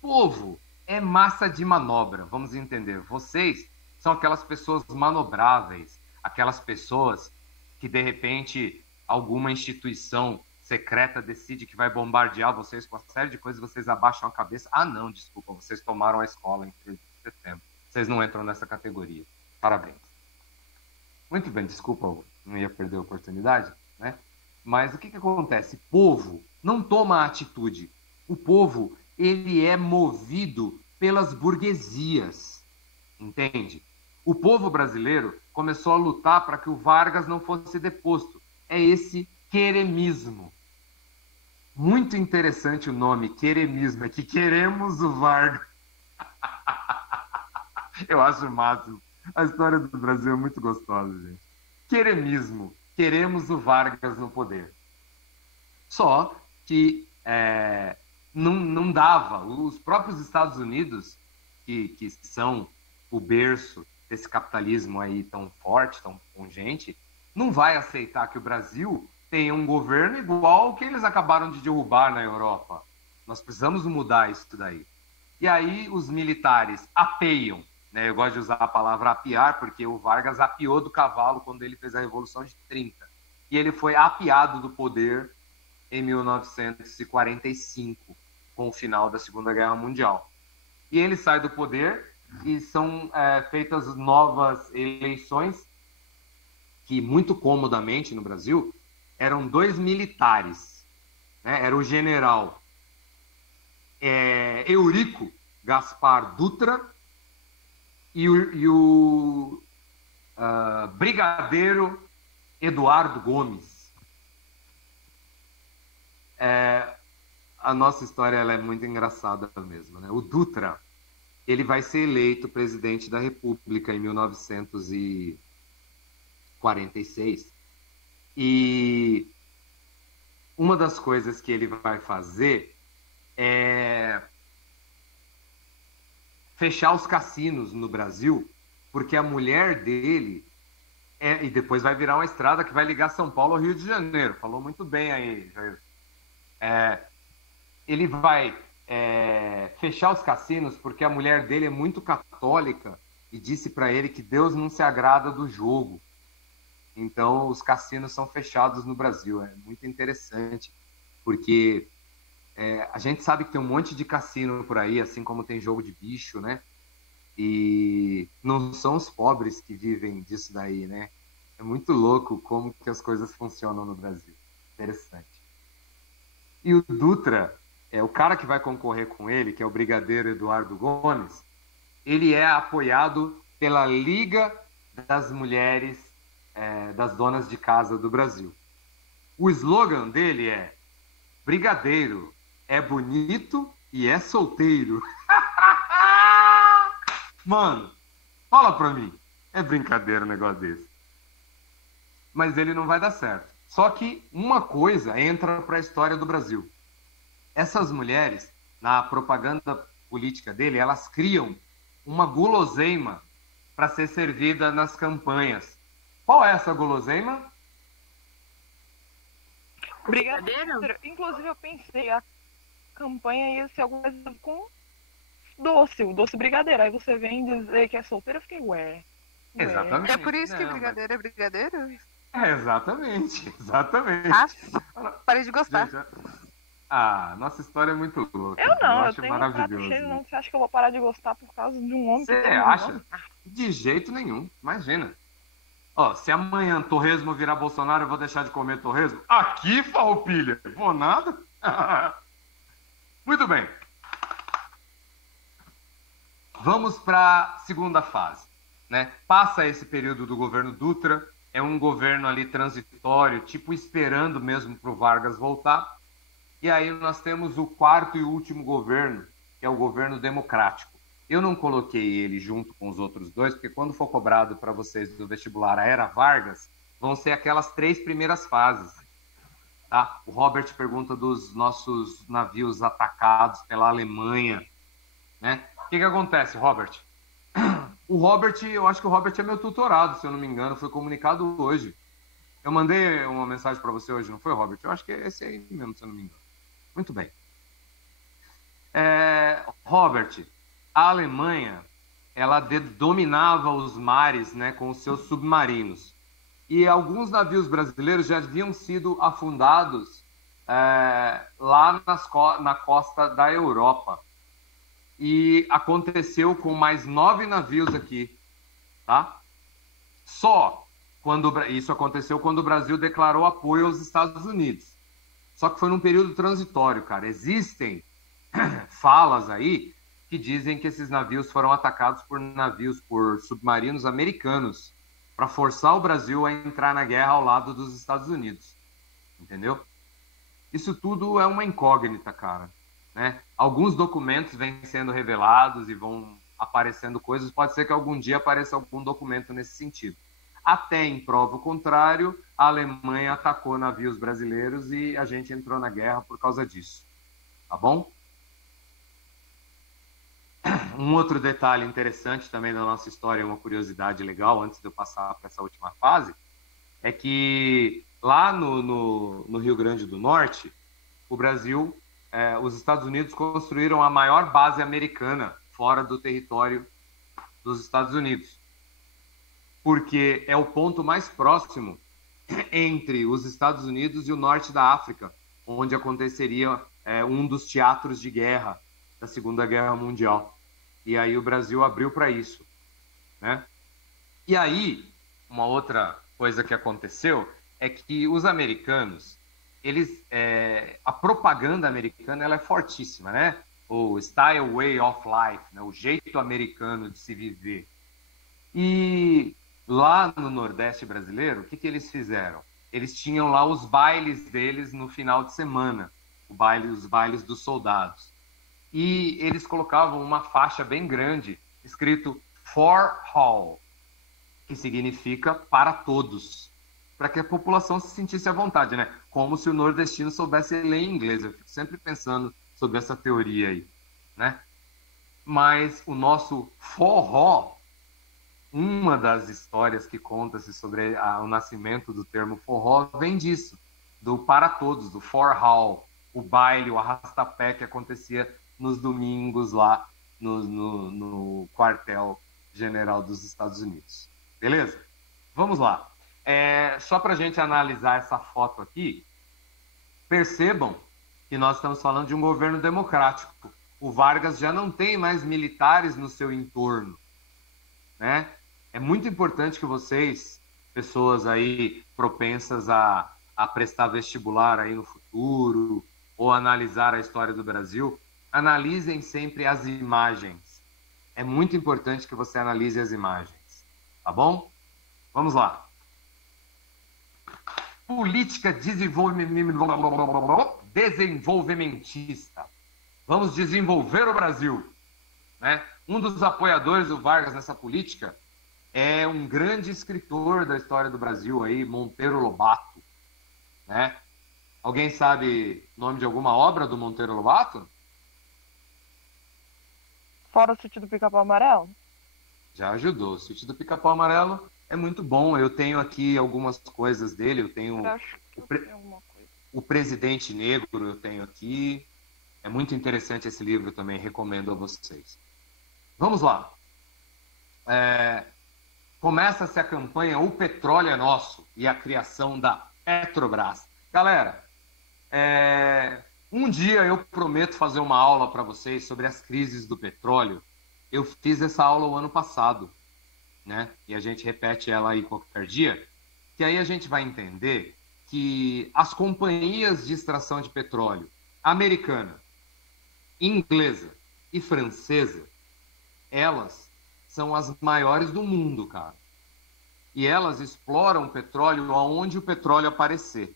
Povo é massa de manobra, vamos entender. Vocês são aquelas pessoas manobráveis, aquelas pessoas que de repente alguma instituição secreta decide que vai bombardear vocês com uma série de coisas, vocês abaixam a cabeça. Ah, não, desculpa, vocês tomaram a escola em 13 de setembro. Vocês não entram nessa categoria. Parabéns. Muito bem, desculpa, eu não ia perder a oportunidade, né? Mas o que acontece? Povo não toma atitude. O povo, ele é movido pelas burguesias, entende? O povo brasileiro começou a lutar para que o Vargas não fosse deposto. É esse queremismo. Muito interessante o nome, queremismo, é que queremos o Vargas. Eu acho o máximo. A história do Brasil é muito gostosa, gente. Queremismo. Queremos o Vargas no poder. Só que não dava. Os próprios Estados Unidos, que são o berço desse capitalismo aí tão forte, tão pungente, não vai aceitar que o Brasil tenha um governo igual ao que eles acabaram de derrubar na Europa. Nós precisamos mudar isso daí. E aí os militares apeiam, né? Eu gosto de usar a palavra apiar, porque o Vargas apiou do cavalo quando ele fez a Revolução de 30. E ele foi apiado do poder em 1945, com o final da Segunda Guerra Mundial. E ele sai do poder e são feitas novas eleições que, muito comodamente no Brasil, eram 2 militares. Né? Era o general Eurico Gaspar Dutra e o Brigadeiro Eduardo Gomes. A nossa história ela é muito engraçada mesmo, né? O Dutra, ele vai ser eleito presidente da República em 1946. E uma das coisas que ele vai fazer é fechar os cassinos no Brasil, porque a mulher dele e depois vai virar uma estrada que vai ligar São Paulo ao Rio de Janeiro. Falou muito bem aí, Jair. Ele vai fechar os cassinos porque a mulher dele é muito católica e disse para ele que Deus não se agrada do jogo. Então, os cassinos são fechados no Brasil. É muito interessante, porque a gente sabe que tem um monte de cassino por aí, assim como tem jogo de bicho, né? E não são os pobres que vivem disso daí, né? É muito louco como que as coisas funcionam no Brasil. Interessante. E o Dutra, o cara que vai concorrer com ele, que é o Brigadeiro Eduardo Gomes, ele é apoiado pela Liga das Mulheres, das Donas de Casa do Brasil. O slogan dele é: Brigadeiro é bonito e é solteiro. Mano, fala pra mim. É brincadeira um negócio desse. Mas ele não vai dar certo. Só que uma coisa entra para a história do Brasil. Essas mulheres, na propaganda política dele, elas criam uma guloseima para ser servida nas campanhas. Qual é essa guloseima? Brigadeiro. Inclusive, eu pensei, a campanha ia ser alguma coisa com doce, o doce brigadeiro. Aí você vem dizer que é solteiro, eu fiquei, ué. Exatamente. É por isso que brigadeiro é brigadeiro? Exatamente. Parei de gostar. Gente, nossa história é muito louca. Eu não, eu acho tenho um maravilhoso. prato cheio, não. Você acha que eu vou parar de gostar por causa de um homem? Você acha? De jeito nenhum, imagina. Ó, se amanhã torresmo virar Bolsonaro, eu vou deixar de comer torresmo? Aqui, farroupilha, vou nada. Muito bem. Vamos para a segunda fase, né? Passa esse período do governo Dutra, é um governo ali transitório, tipo esperando mesmo para o Vargas voltar. E aí nós temos o quarto e último governo, que é o governo democrático. Eu não coloquei ele junto com os outros dois, porque quando for cobrado para vocês do vestibular a Era Vargas, vão ser aquelas 3 primeiras fases. Tá? O Robert pergunta dos nossos navios atacados pela Alemanha, né? O que acontece, Robert? Eu acho que o Robert é meu tutorado, se eu não me engano, foi comunicado hoje. Eu mandei uma mensagem para você hoje, não foi, Robert? Eu acho que é esse aí mesmo, se eu não me engano. Muito bem. Robert, a Alemanha, ela dominava os mares, né, com os seus submarinos. E alguns navios brasileiros já haviam sido afundados lá na costa da Europa. E aconteceu com mais 9 navios aqui, tá? Isso aconteceu quando o Brasil declarou apoio aos Estados Unidos. Só que foi num período transitório, cara. Existem falas aí que dizem que esses navios foram atacados por submarinos americanos para forçar o Brasil a entrar na guerra ao lado dos Estados Unidos. Entendeu? Isso tudo é uma incógnita, cara. Né? Alguns documentos vêm sendo revelados e vão aparecendo coisas. Pode ser que algum dia apareça algum documento nesse sentido. Até em prova o contrário, a Alemanha atacou navios brasileiros e a gente entrou na guerra por causa disso. Tá bom? Um outro detalhe interessante também da nossa história, uma curiosidade legal, antes de eu passar para essa última fase, é que lá no Rio Grande do Norte, o Brasil, os Estados Unidos construíram a maior base americana fora do território dos Estados Unidos. Porque é o ponto mais próximo entre os Estados Unidos e o norte da África, onde aconteceria um dos teatros de guerra da Segunda Guerra Mundial. E aí o Brasil abriu para isso, né? E aí, uma outra coisa que aconteceu é que os americanos, a propaganda americana ela é fortíssima, né? O style way of life, né? O jeito americano de se viver. E lá no Nordeste brasileiro, o que eles fizeram? Eles tinham lá os bailes deles no final de semana, os bailes dos soldados. E eles colocavam uma faixa bem grande, escrito For All, que significa para todos, para que a população se sentisse à vontade, né? Como se o nordestino soubesse ler inglês. Eu fico sempre pensando sobre essa teoria aí, né? Mas o nosso forró, uma das histórias que conta-se sobre o nascimento do termo forró vem disso, do para todos, do for all, o baile, o arrastapé que acontecia nos domingos lá no quartel-general dos Estados Unidos. Beleza? Vamos lá. Só para a gente analisar essa foto aqui, percebam que nós estamos falando de um governo democrático. O Vargas já não tem mais militares no seu entorno, né? É muito importante que vocês, pessoas aí propensas a prestar vestibular aí no futuro ou analisar a história do Brasil, analisem sempre as imagens. É muito importante que você analise as imagens, tá bom? Vamos lá. Política desenvolvimentista. Vamos desenvolver o Brasil, né? Um dos apoiadores do Vargas nessa política é um grande escritor da história do Brasil aí, Monteiro Lobato, né? Alguém sabe o nome de alguma obra do Monteiro Lobato? Fora o Sítio do Pica-Pau Amarelo? Já ajudou. O Sítio do Pica-Pau Amarelo é muito bom. Eu tenho aqui algumas coisas dele. Eu tenho tenho alguma coisa. O Presidente Negro, eu tenho aqui. É muito interessante esse livro também, recomendo a vocês. Vamos lá. Começa-se a campanha O Petróleo é Nosso e a criação da Petrobras. Galera, um dia eu prometo fazer uma aula para vocês sobre as crises do petróleo. Eu fiz essa aula o ano passado, né? E a gente repete ela aí qualquer dia, que aí a gente vai entender que as companhias de extração de petróleo americana, inglesa e francesa, elas são as maiores do mundo, cara. E elas exploram o petróleo aonde o petróleo aparecer.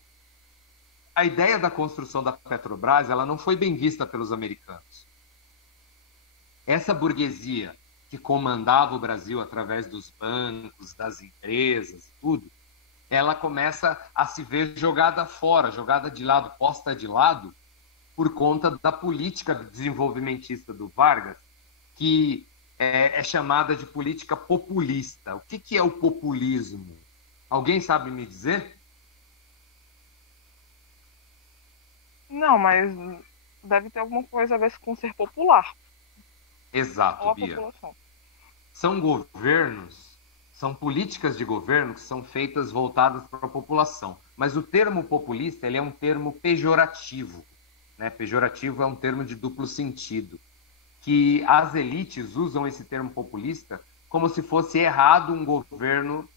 A ideia da construção da Petrobras, ela não foi bem vista pelos americanos. Essa burguesia que comandava o Brasil através dos bancos, das empresas, tudo, ela começa a se ver jogada fora, jogada de lado, posta de lado, por conta da política desenvolvimentista do Vargas, que é chamada de política populista. O que é o populismo? Alguém sabe me dizer? Não, mas deve ter alguma coisa a ver com ser popular. Exato, Ou a Bia. população. São governos, são políticas de governo que são feitas voltadas para a população. Mas o termo populista, ele é um termo pejorativo, né? Pejorativo é um termo de duplo sentido, que as elites usam esse termo populista como se fosse errado um governo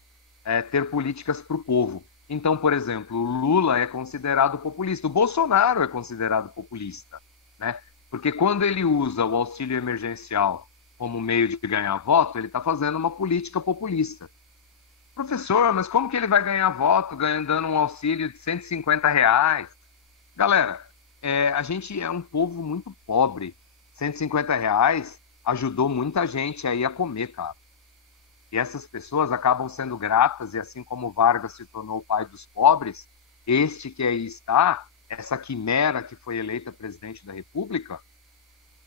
ter políticas para o povo. Então, por exemplo, o Lula é considerado populista, o Bolsonaro é considerado populista, né? Porque quando ele usa o auxílio emergencial como meio de ganhar voto, ele está fazendo uma política populista. Professor, mas como que ele vai ganhar voto dando um auxílio de R$ 150? Galera, a gente é um povo muito pobre. R$ 150 ajudou muita gente aí a comer, cara. E essas pessoas acabam sendo gratas, e assim como Vargas se tornou o pai dos pobres, este que aí está, essa quimera que foi eleita presidente da República,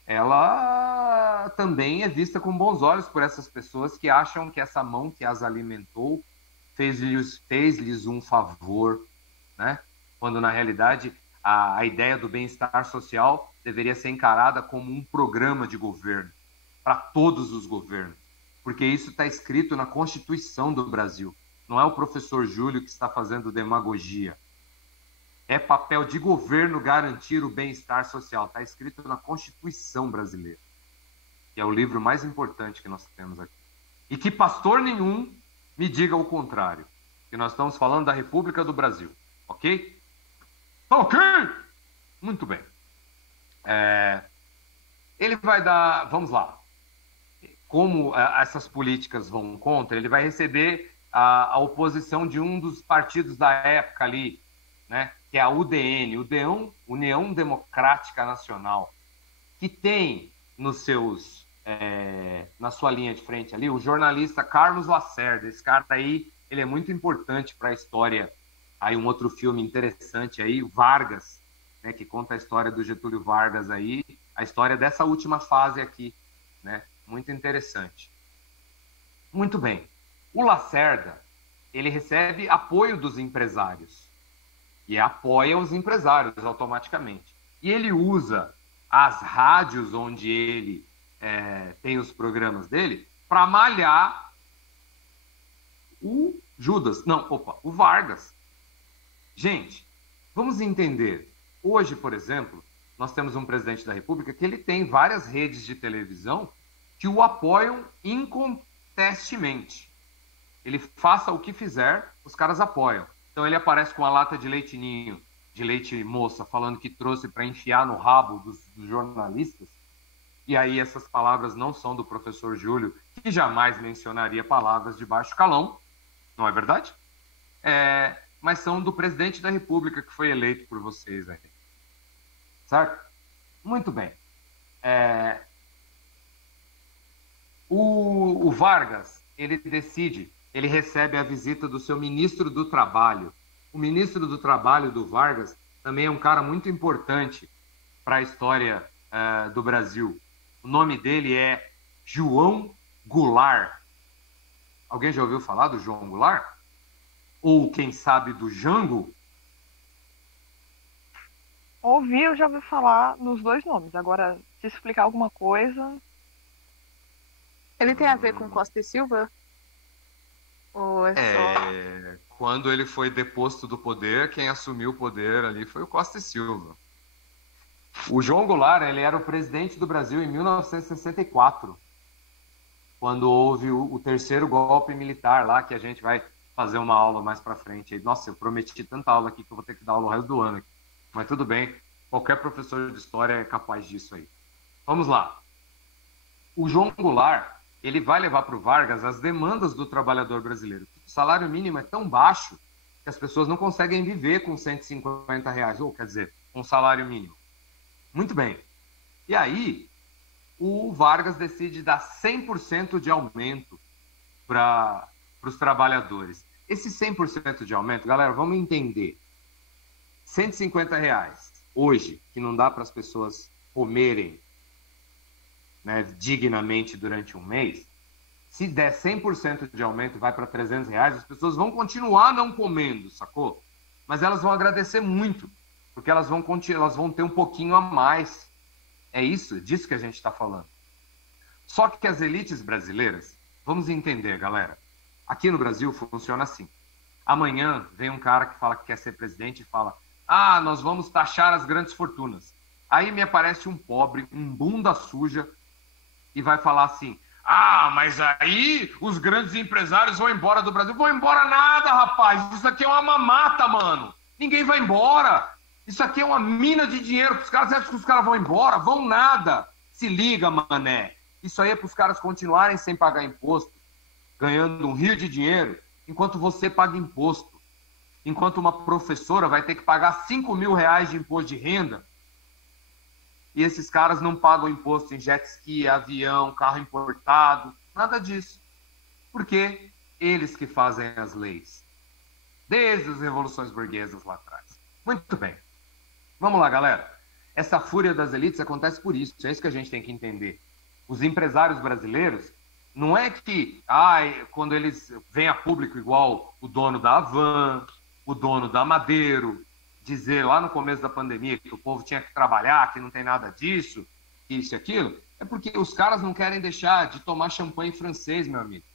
ela também é vista com bons olhos por essas pessoas que acham que essa mão que as alimentou fez-lhes um favor, né? Quando, na realidade, a ideia do bem-estar social deveria ser encarada como um programa de governo, para todos os governos, porque isso está escrito na Constituição do Brasil. Não é o professor Júlio que está fazendo demagogia. É papel de governo garantir o bem-estar social. Está escrito na Constituição brasileira, que é o livro mais importante que nós temos aqui. E que pastor nenhum me diga o contrário, que nós estamos falando da República do Brasil, ok? Ok! Muito bem. Ele vai dar... Vamos lá. como essas políticas vão contra, ele vai receber a oposição de um dos partidos da época ali, né, que é a UDN, União Democrática Nacional, que tem na sua linha de frente ali o jornalista Carlos Lacerda. Esse cara aí, ele é muito importante para a história. Aí um outro filme interessante aí, o Vargas, né, que conta a história do Getúlio Vargas aí, a história dessa última fase aqui, né? Muito interessante. Muito bem. O Lacerda, ele recebe apoio dos empresários e apoia os empresários automaticamente. E ele usa as rádios onde ele tem os programas dele para malhar o Vargas. Gente, vamos entender. Hoje, por exemplo, nós temos um presidente da República que ele tem várias redes de televisão que o apoiam incontestemente. Ele faça o que fizer, os caras apoiam. Então ele aparece com a lata de leite ninho, de leite moça, falando que trouxe para enfiar no rabo dos jornalistas. E aí essas palavras não são do professor Júlio, que jamais mencionaria palavras de baixo calão, não é verdade? Mas são do presidente da República que foi eleito por vocês aí. Certo? Muito bem. O Vargas, ele recebe a visita do seu ministro do Trabalho. O ministro do Trabalho do Vargas também é um cara muito importante para a história do Brasil. O nome dele é João Goulart. Alguém já ouviu falar do João Goulart? Ou, quem sabe, do Jango? Eu já ouvi falar nos dois nomes. Agora, se explicar alguma coisa... Ele tem a ver com Costa e Silva? Ou é só... Quando ele foi deposto do poder, quem assumiu o poder ali foi o Costa e Silva. O João Goulart, ele era o presidente do Brasil em 1964, quando houve o terceiro golpe militar lá, que a gente vai fazer uma aula mais para frente. Nossa, eu prometi tanta aula aqui que eu vou ter que dar aula o resto do ano aqui. Mas tudo bem, qualquer professor de história é capaz disso aí. Vamos lá. O João Goulart, ele vai levar para o Vargas as demandas do trabalhador brasileiro. O salário mínimo é tão baixo que as pessoas não conseguem viver com R$150, ou quer dizer, com salário mínimo. Muito bem. E aí, o Vargas decide dar 100% de aumento para os trabalhadores. Esse 100% de aumento, galera, vamos entender. R$150 hoje, que não dá para as pessoas comerem, né, dignamente durante um mês, se der 100% de aumento, vai para R$300, as pessoas vão continuar não comendo, sacou? Mas elas vão agradecer muito, porque elas vão ter um pouquinho a mais. É disso que a gente está falando. Só que as elites brasileiras, vamos entender, galera, aqui no Brasil funciona assim. Amanhã vem um cara que fala que quer ser presidente e fala: nós vamos taxar as grandes fortunas. Aí me aparece um pobre, um bunda suja, e vai falar assim: mas aí os grandes empresários vão embora do Brasil. Vão embora nada, rapaz. Isso aqui é uma mamata, mano. Ninguém vai embora. Isso aqui é uma mina de dinheiro para os caras. Você acha que os caras vão embora? Vão nada. Se liga, mané. Isso aí é para os caras continuarem sem pagar imposto, ganhando um rio de dinheiro, enquanto você paga imposto. Enquanto uma professora vai ter que pagar R$5.000 de imposto de renda, e esses caras não pagam imposto em jet ski, avião, carro importado, nada disso. Porque eles que fazem as leis. Desde as revoluções burguesas lá atrás. Muito bem. Vamos lá, galera. Essa fúria das elites acontece por isso. É isso que a gente tem que entender. Os empresários brasileiros, não é que quando eles vêm a público igual o dono da Havan, o dono da Madeiro, dizer lá no começo da pandemia que o povo tinha que trabalhar, que não tem nada disso, que isso e aquilo, é porque os caras não querem deixar de tomar champanhe francês, meu amigo.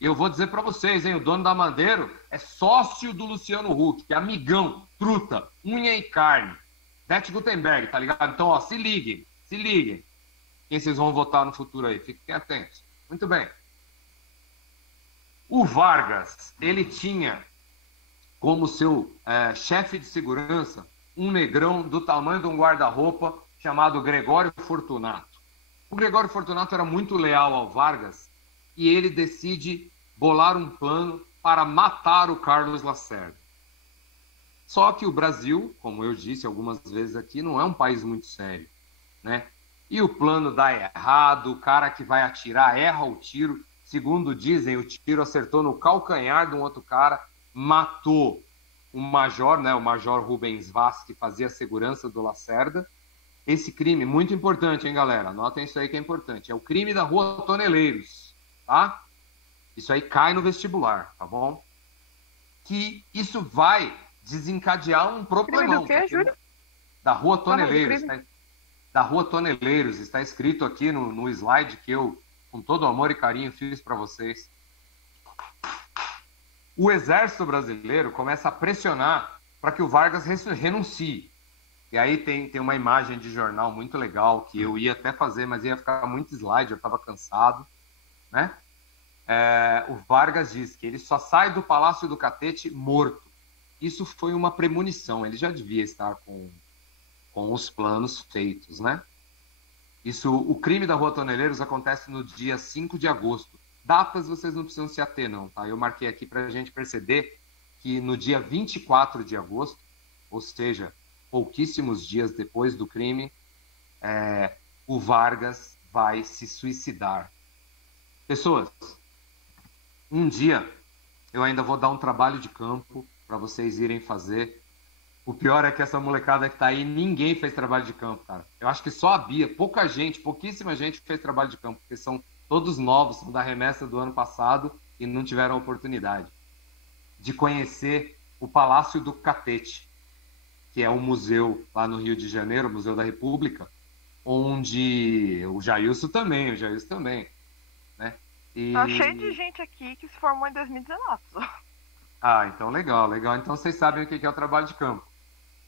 E eu vou dizer para vocês, hein, o dono da Madeiro é sócio do Luciano Huck, que é amigão, truta, unha e carne. Beth Gutenberg, tá ligado? Então, se liguem. Quem vocês vão votar no futuro aí? Fiquem atentos. Muito bem. O Vargas, ele tinha como seu chefe de segurança um negrão do tamanho de um guarda-roupa chamado Gregório Fortunato. O Gregório Fortunato era muito leal ao Vargas e ele decide bolar um plano para matar o Carlos Lacerda. Só que o Brasil, como eu disse algumas vezes aqui, não é um país muito sério, né? E o plano dá errado, o cara que vai atirar erra o tiro. Segundo dizem, o tiro acertou no calcanhar de um outro cara, matou o major, né? O major Rubens Vaz, que fazia a segurança do Lacerda. Esse crime, muito importante, hein, galera? Anotem isso aí que é importante. É o crime da Rua Toneleiros, tá? Isso aí cai no vestibular, tá bom? Que isso vai desencadear um problemão. Crime do quê, Júlio? Da Rua Toneleiros. Da Rua Toneleiros. Está escrito aqui no slide que eu, com todo amor e carinho, fiz para vocês. O Exército Brasileiro começa a pressionar para que o Vargas renuncie. E aí tem uma imagem de jornal muito legal que eu ia até fazer, mas ia ficar muito slide, eu estava cansado, né? O Vargas diz que ele só sai do Palácio do Catete morto. Isso foi uma premonição, ele já devia estar com os planos feitos, né? O crime da Rua Toneleiros acontece no dia 5 de agosto. Datas vocês não precisam se ater, não, tá? Eu marquei aqui para a gente perceber que no dia 24 de agosto, ou seja, pouquíssimos dias depois do crime, o Vargas vai se suicidar. Pessoas, um dia eu ainda vou dar um trabalho de campo para vocês irem fazer. O pior é que essa molecada que tá aí, ninguém fez trabalho de campo, cara. Eu acho que só a Bia, pouquíssima gente fez trabalho de campo, porque são todos novos, são da remessa do ano passado e não tiveram a oportunidade de conhecer o Palácio do Catete, que é um museu lá no Rio de Janeiro, o Museu da República, onde o Jailson também, né? Tá cheio de gente aqui que se formou em 2019. Ah, então legal. Então vocês sabem o que é o trabalho de campo.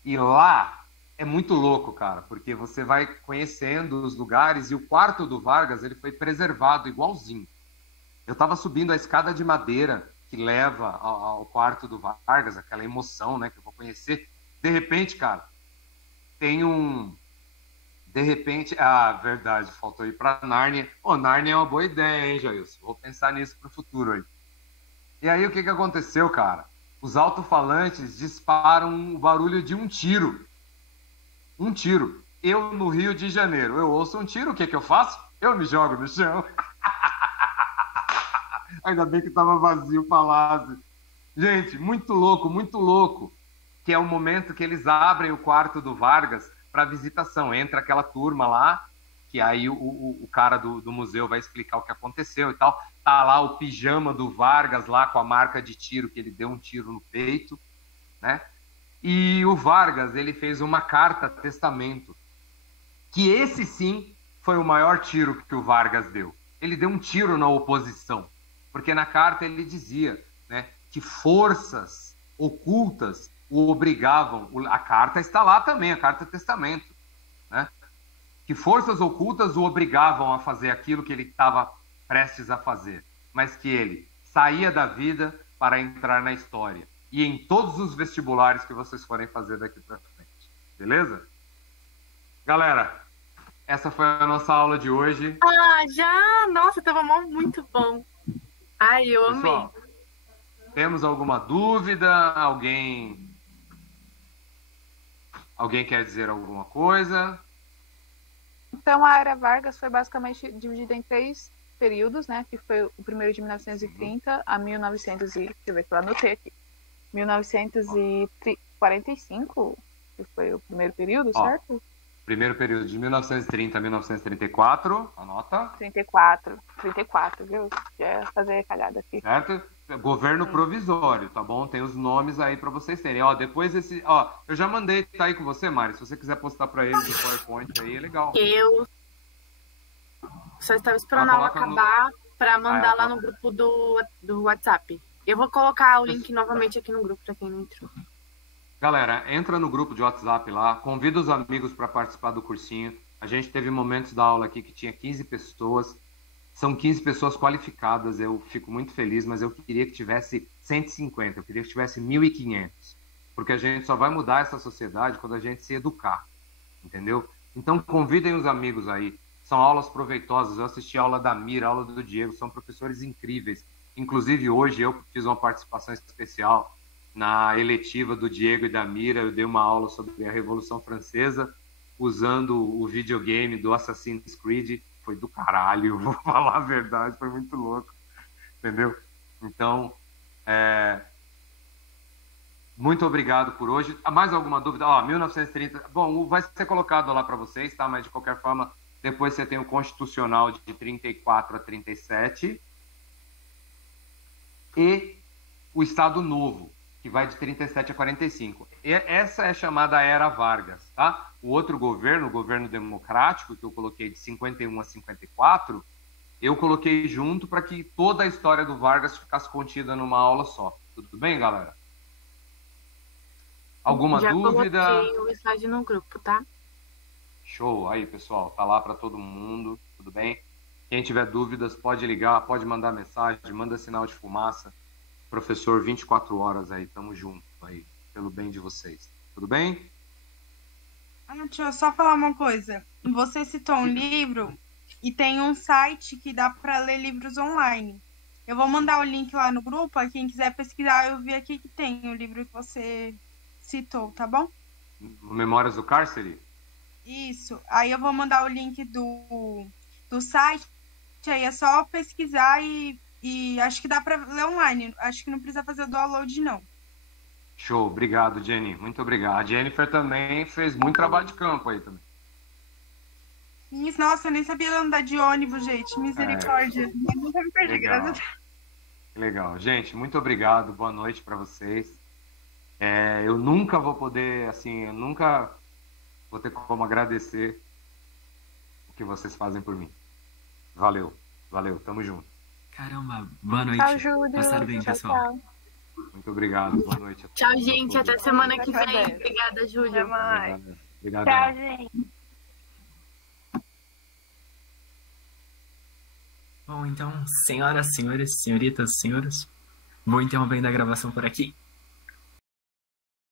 E lá é muito louco, cara, porque você vai conhecendo os lugares e o quarto do Vargas, ele foi preservado igualzinho. Eu tava subindo a escada de madeira que leva ao quarto do Vargas, aquela emoção, né, que eu vou conhecer. De repente, cara, verdade, faltou ir pra Nárnia. Nárnia é uma boa ideia, hein, Jailson? Vou pensar nisso pro futuro aí. E aí, o que aconteceu, cara? Os alto-falantes disparam o barulho de um tiro. Um tiro. Eu, no Rio de Janeiro, eu ouço um tiro, o que eu faço? Eu me jogo no chão. Ainda bem que tava vazio o palácio. Gente, muito louco. Que é o momento que eles abrem o quarto do Vargas para visitação. Entra aquela turma lá, que aí o cara do museu vai explicar o que aconteceu e tal. Tá lá o pijama do Vargas, lá com a marca de tiro, que ele deu um tiro no peito, né? E o Vargas, ele fez uma carta-testamento, que esse sim foi o maior tiro que o Vargas deu. Ele deu um tiro na oposição, porque na carta ele dizia, né, que forças ocultas o obrigavam, a carta está lá também, a carta-testamento, né? Que forças ocultas o obrigavam a fazer aquilo que ele estava prestes a fazer, mas que ele saía da vida para entrar na história. E em todos os vestibulares que vocês forem fazer daqui para frente. Beleza? Galera, essa foi a nossa aula de hoje. Já? Nossa, tava muito bom. Ai, eu Pessoal, amei. Temos alguma dúvida? Alguém quer dizer alguma coisa? Então, a Era Vargas foi basicamente dividida em 3 períodos, né? Que foi o primeiro de 1930 a 1900 deixa eu ver que eu anotei aqui. 1945, que foi o primeiro período, certo? Primeiro período de 1930 a 1934, anota. 34, viu? Já ia fazer calhada aqui. Certo? Governo provisório, tá bom? Tem os nomes aí para vocês terem. Depois eu já mandei, tá aí com você, Mari. Se você quiser postar para eles no PowerPoint aí, é legal. Eu só estava esperando a aula acabar para mandar lá no grupo do WhatsApp. Eu vou colocar o link novamente aqui no grupo para quem não entrou. Galera, entra no grupo de WhatsApp lá, convida os amigos para participar do cursinho. A gente teve momentos da aula aqui que tinha 15 pessoas. São 15 pessoas qualificadas, eu fico muito feliz, mas eu queria que tivesse 150, eu queria que tivesse 1.500. Porque a gente só vai mudar essa sociedade quando a gente se educar, entendeu? Então convidem os amigos aí. são aulas proveitosas. Eu assisti a aula da Mira, a aula do Diego, são professores incríveis. Inclusive, hoje eu fiz uma participação especial na eletiva do Diego e da Mira. Eu dei uma aula sobre a Revolução Francesa, usando o videogame do Assassin's Creed. Foi do caralho, vou falar a verdade, foi muito louco, entendeu? Então, muito obrigado por hoje. Mais alguma dúvida? 1930, bom, vai ser colocado lá para vocês, tá? Mas de qualquer forma, depois você tem o Constitucional de 34 a 37 e o Estado Novo, que vai de 37 a 45. Essa é chamada Era Vargas, tá? O outro governo, o governo democrático, que eu coloquei de 51 a 54, eu coloquei junto para que toda a história do Vargas ficasse contida numa aula só. Tudo bem, galera? Alguma dúvida? Já coloquei o slide no grupo, tá? Show. Aí, pessoal, tá lá para todo mundo, tudo bem? Quem tiver dúvidas, pode ligar, pode mandar mensagem, manda sinal de fumaça. Professor, 24 horas aí, tamo junto aí, pelo bem de vocês. Tudo bem? Deixa eu só falar uma coisa. Você citou um livro e tem um site que dá para ler livros online. Eu vou mandar o link lá no grupo, quem quiser pesquisar, eu vi aqui que tem o livro que você citou, tá bom? Memórias do Cárcere? Isso. Aí eu vou mandar o link do site, aí é só pesquisar e acho que dá para ler online. Acho que não precisa fazer o download, não. Show. Obrigado, Jenny. Muito obrigado. A Jennifer também fez muito trabalho de campo aí também. Nossa, eu nem sabia andar de ônibus, gente. Misericórdia. Eu nunca me perdi, Legal. graças a Deus. Legal. Gente, muito obrigado. Boa noite para vocês. Eu nunca vou poder, assim, eu nunca vou ter como agradecer o que vocês fazem por mim. Valeu. Valeu. Tamo junto. Caramba, boa noite. Tchau, Júlio. Passaram bem, Tchau, pessoal. tchau. Muito obrigado. Boa noite a todos. Tchau, gente. Até semana que vem. Até. Obrigada, Até Júlio. mais. Obrigado. Tchau, gente. Bom, então, senhoras, senhores, senhoritas, senhores, vou interrompendo a gravação por aqui.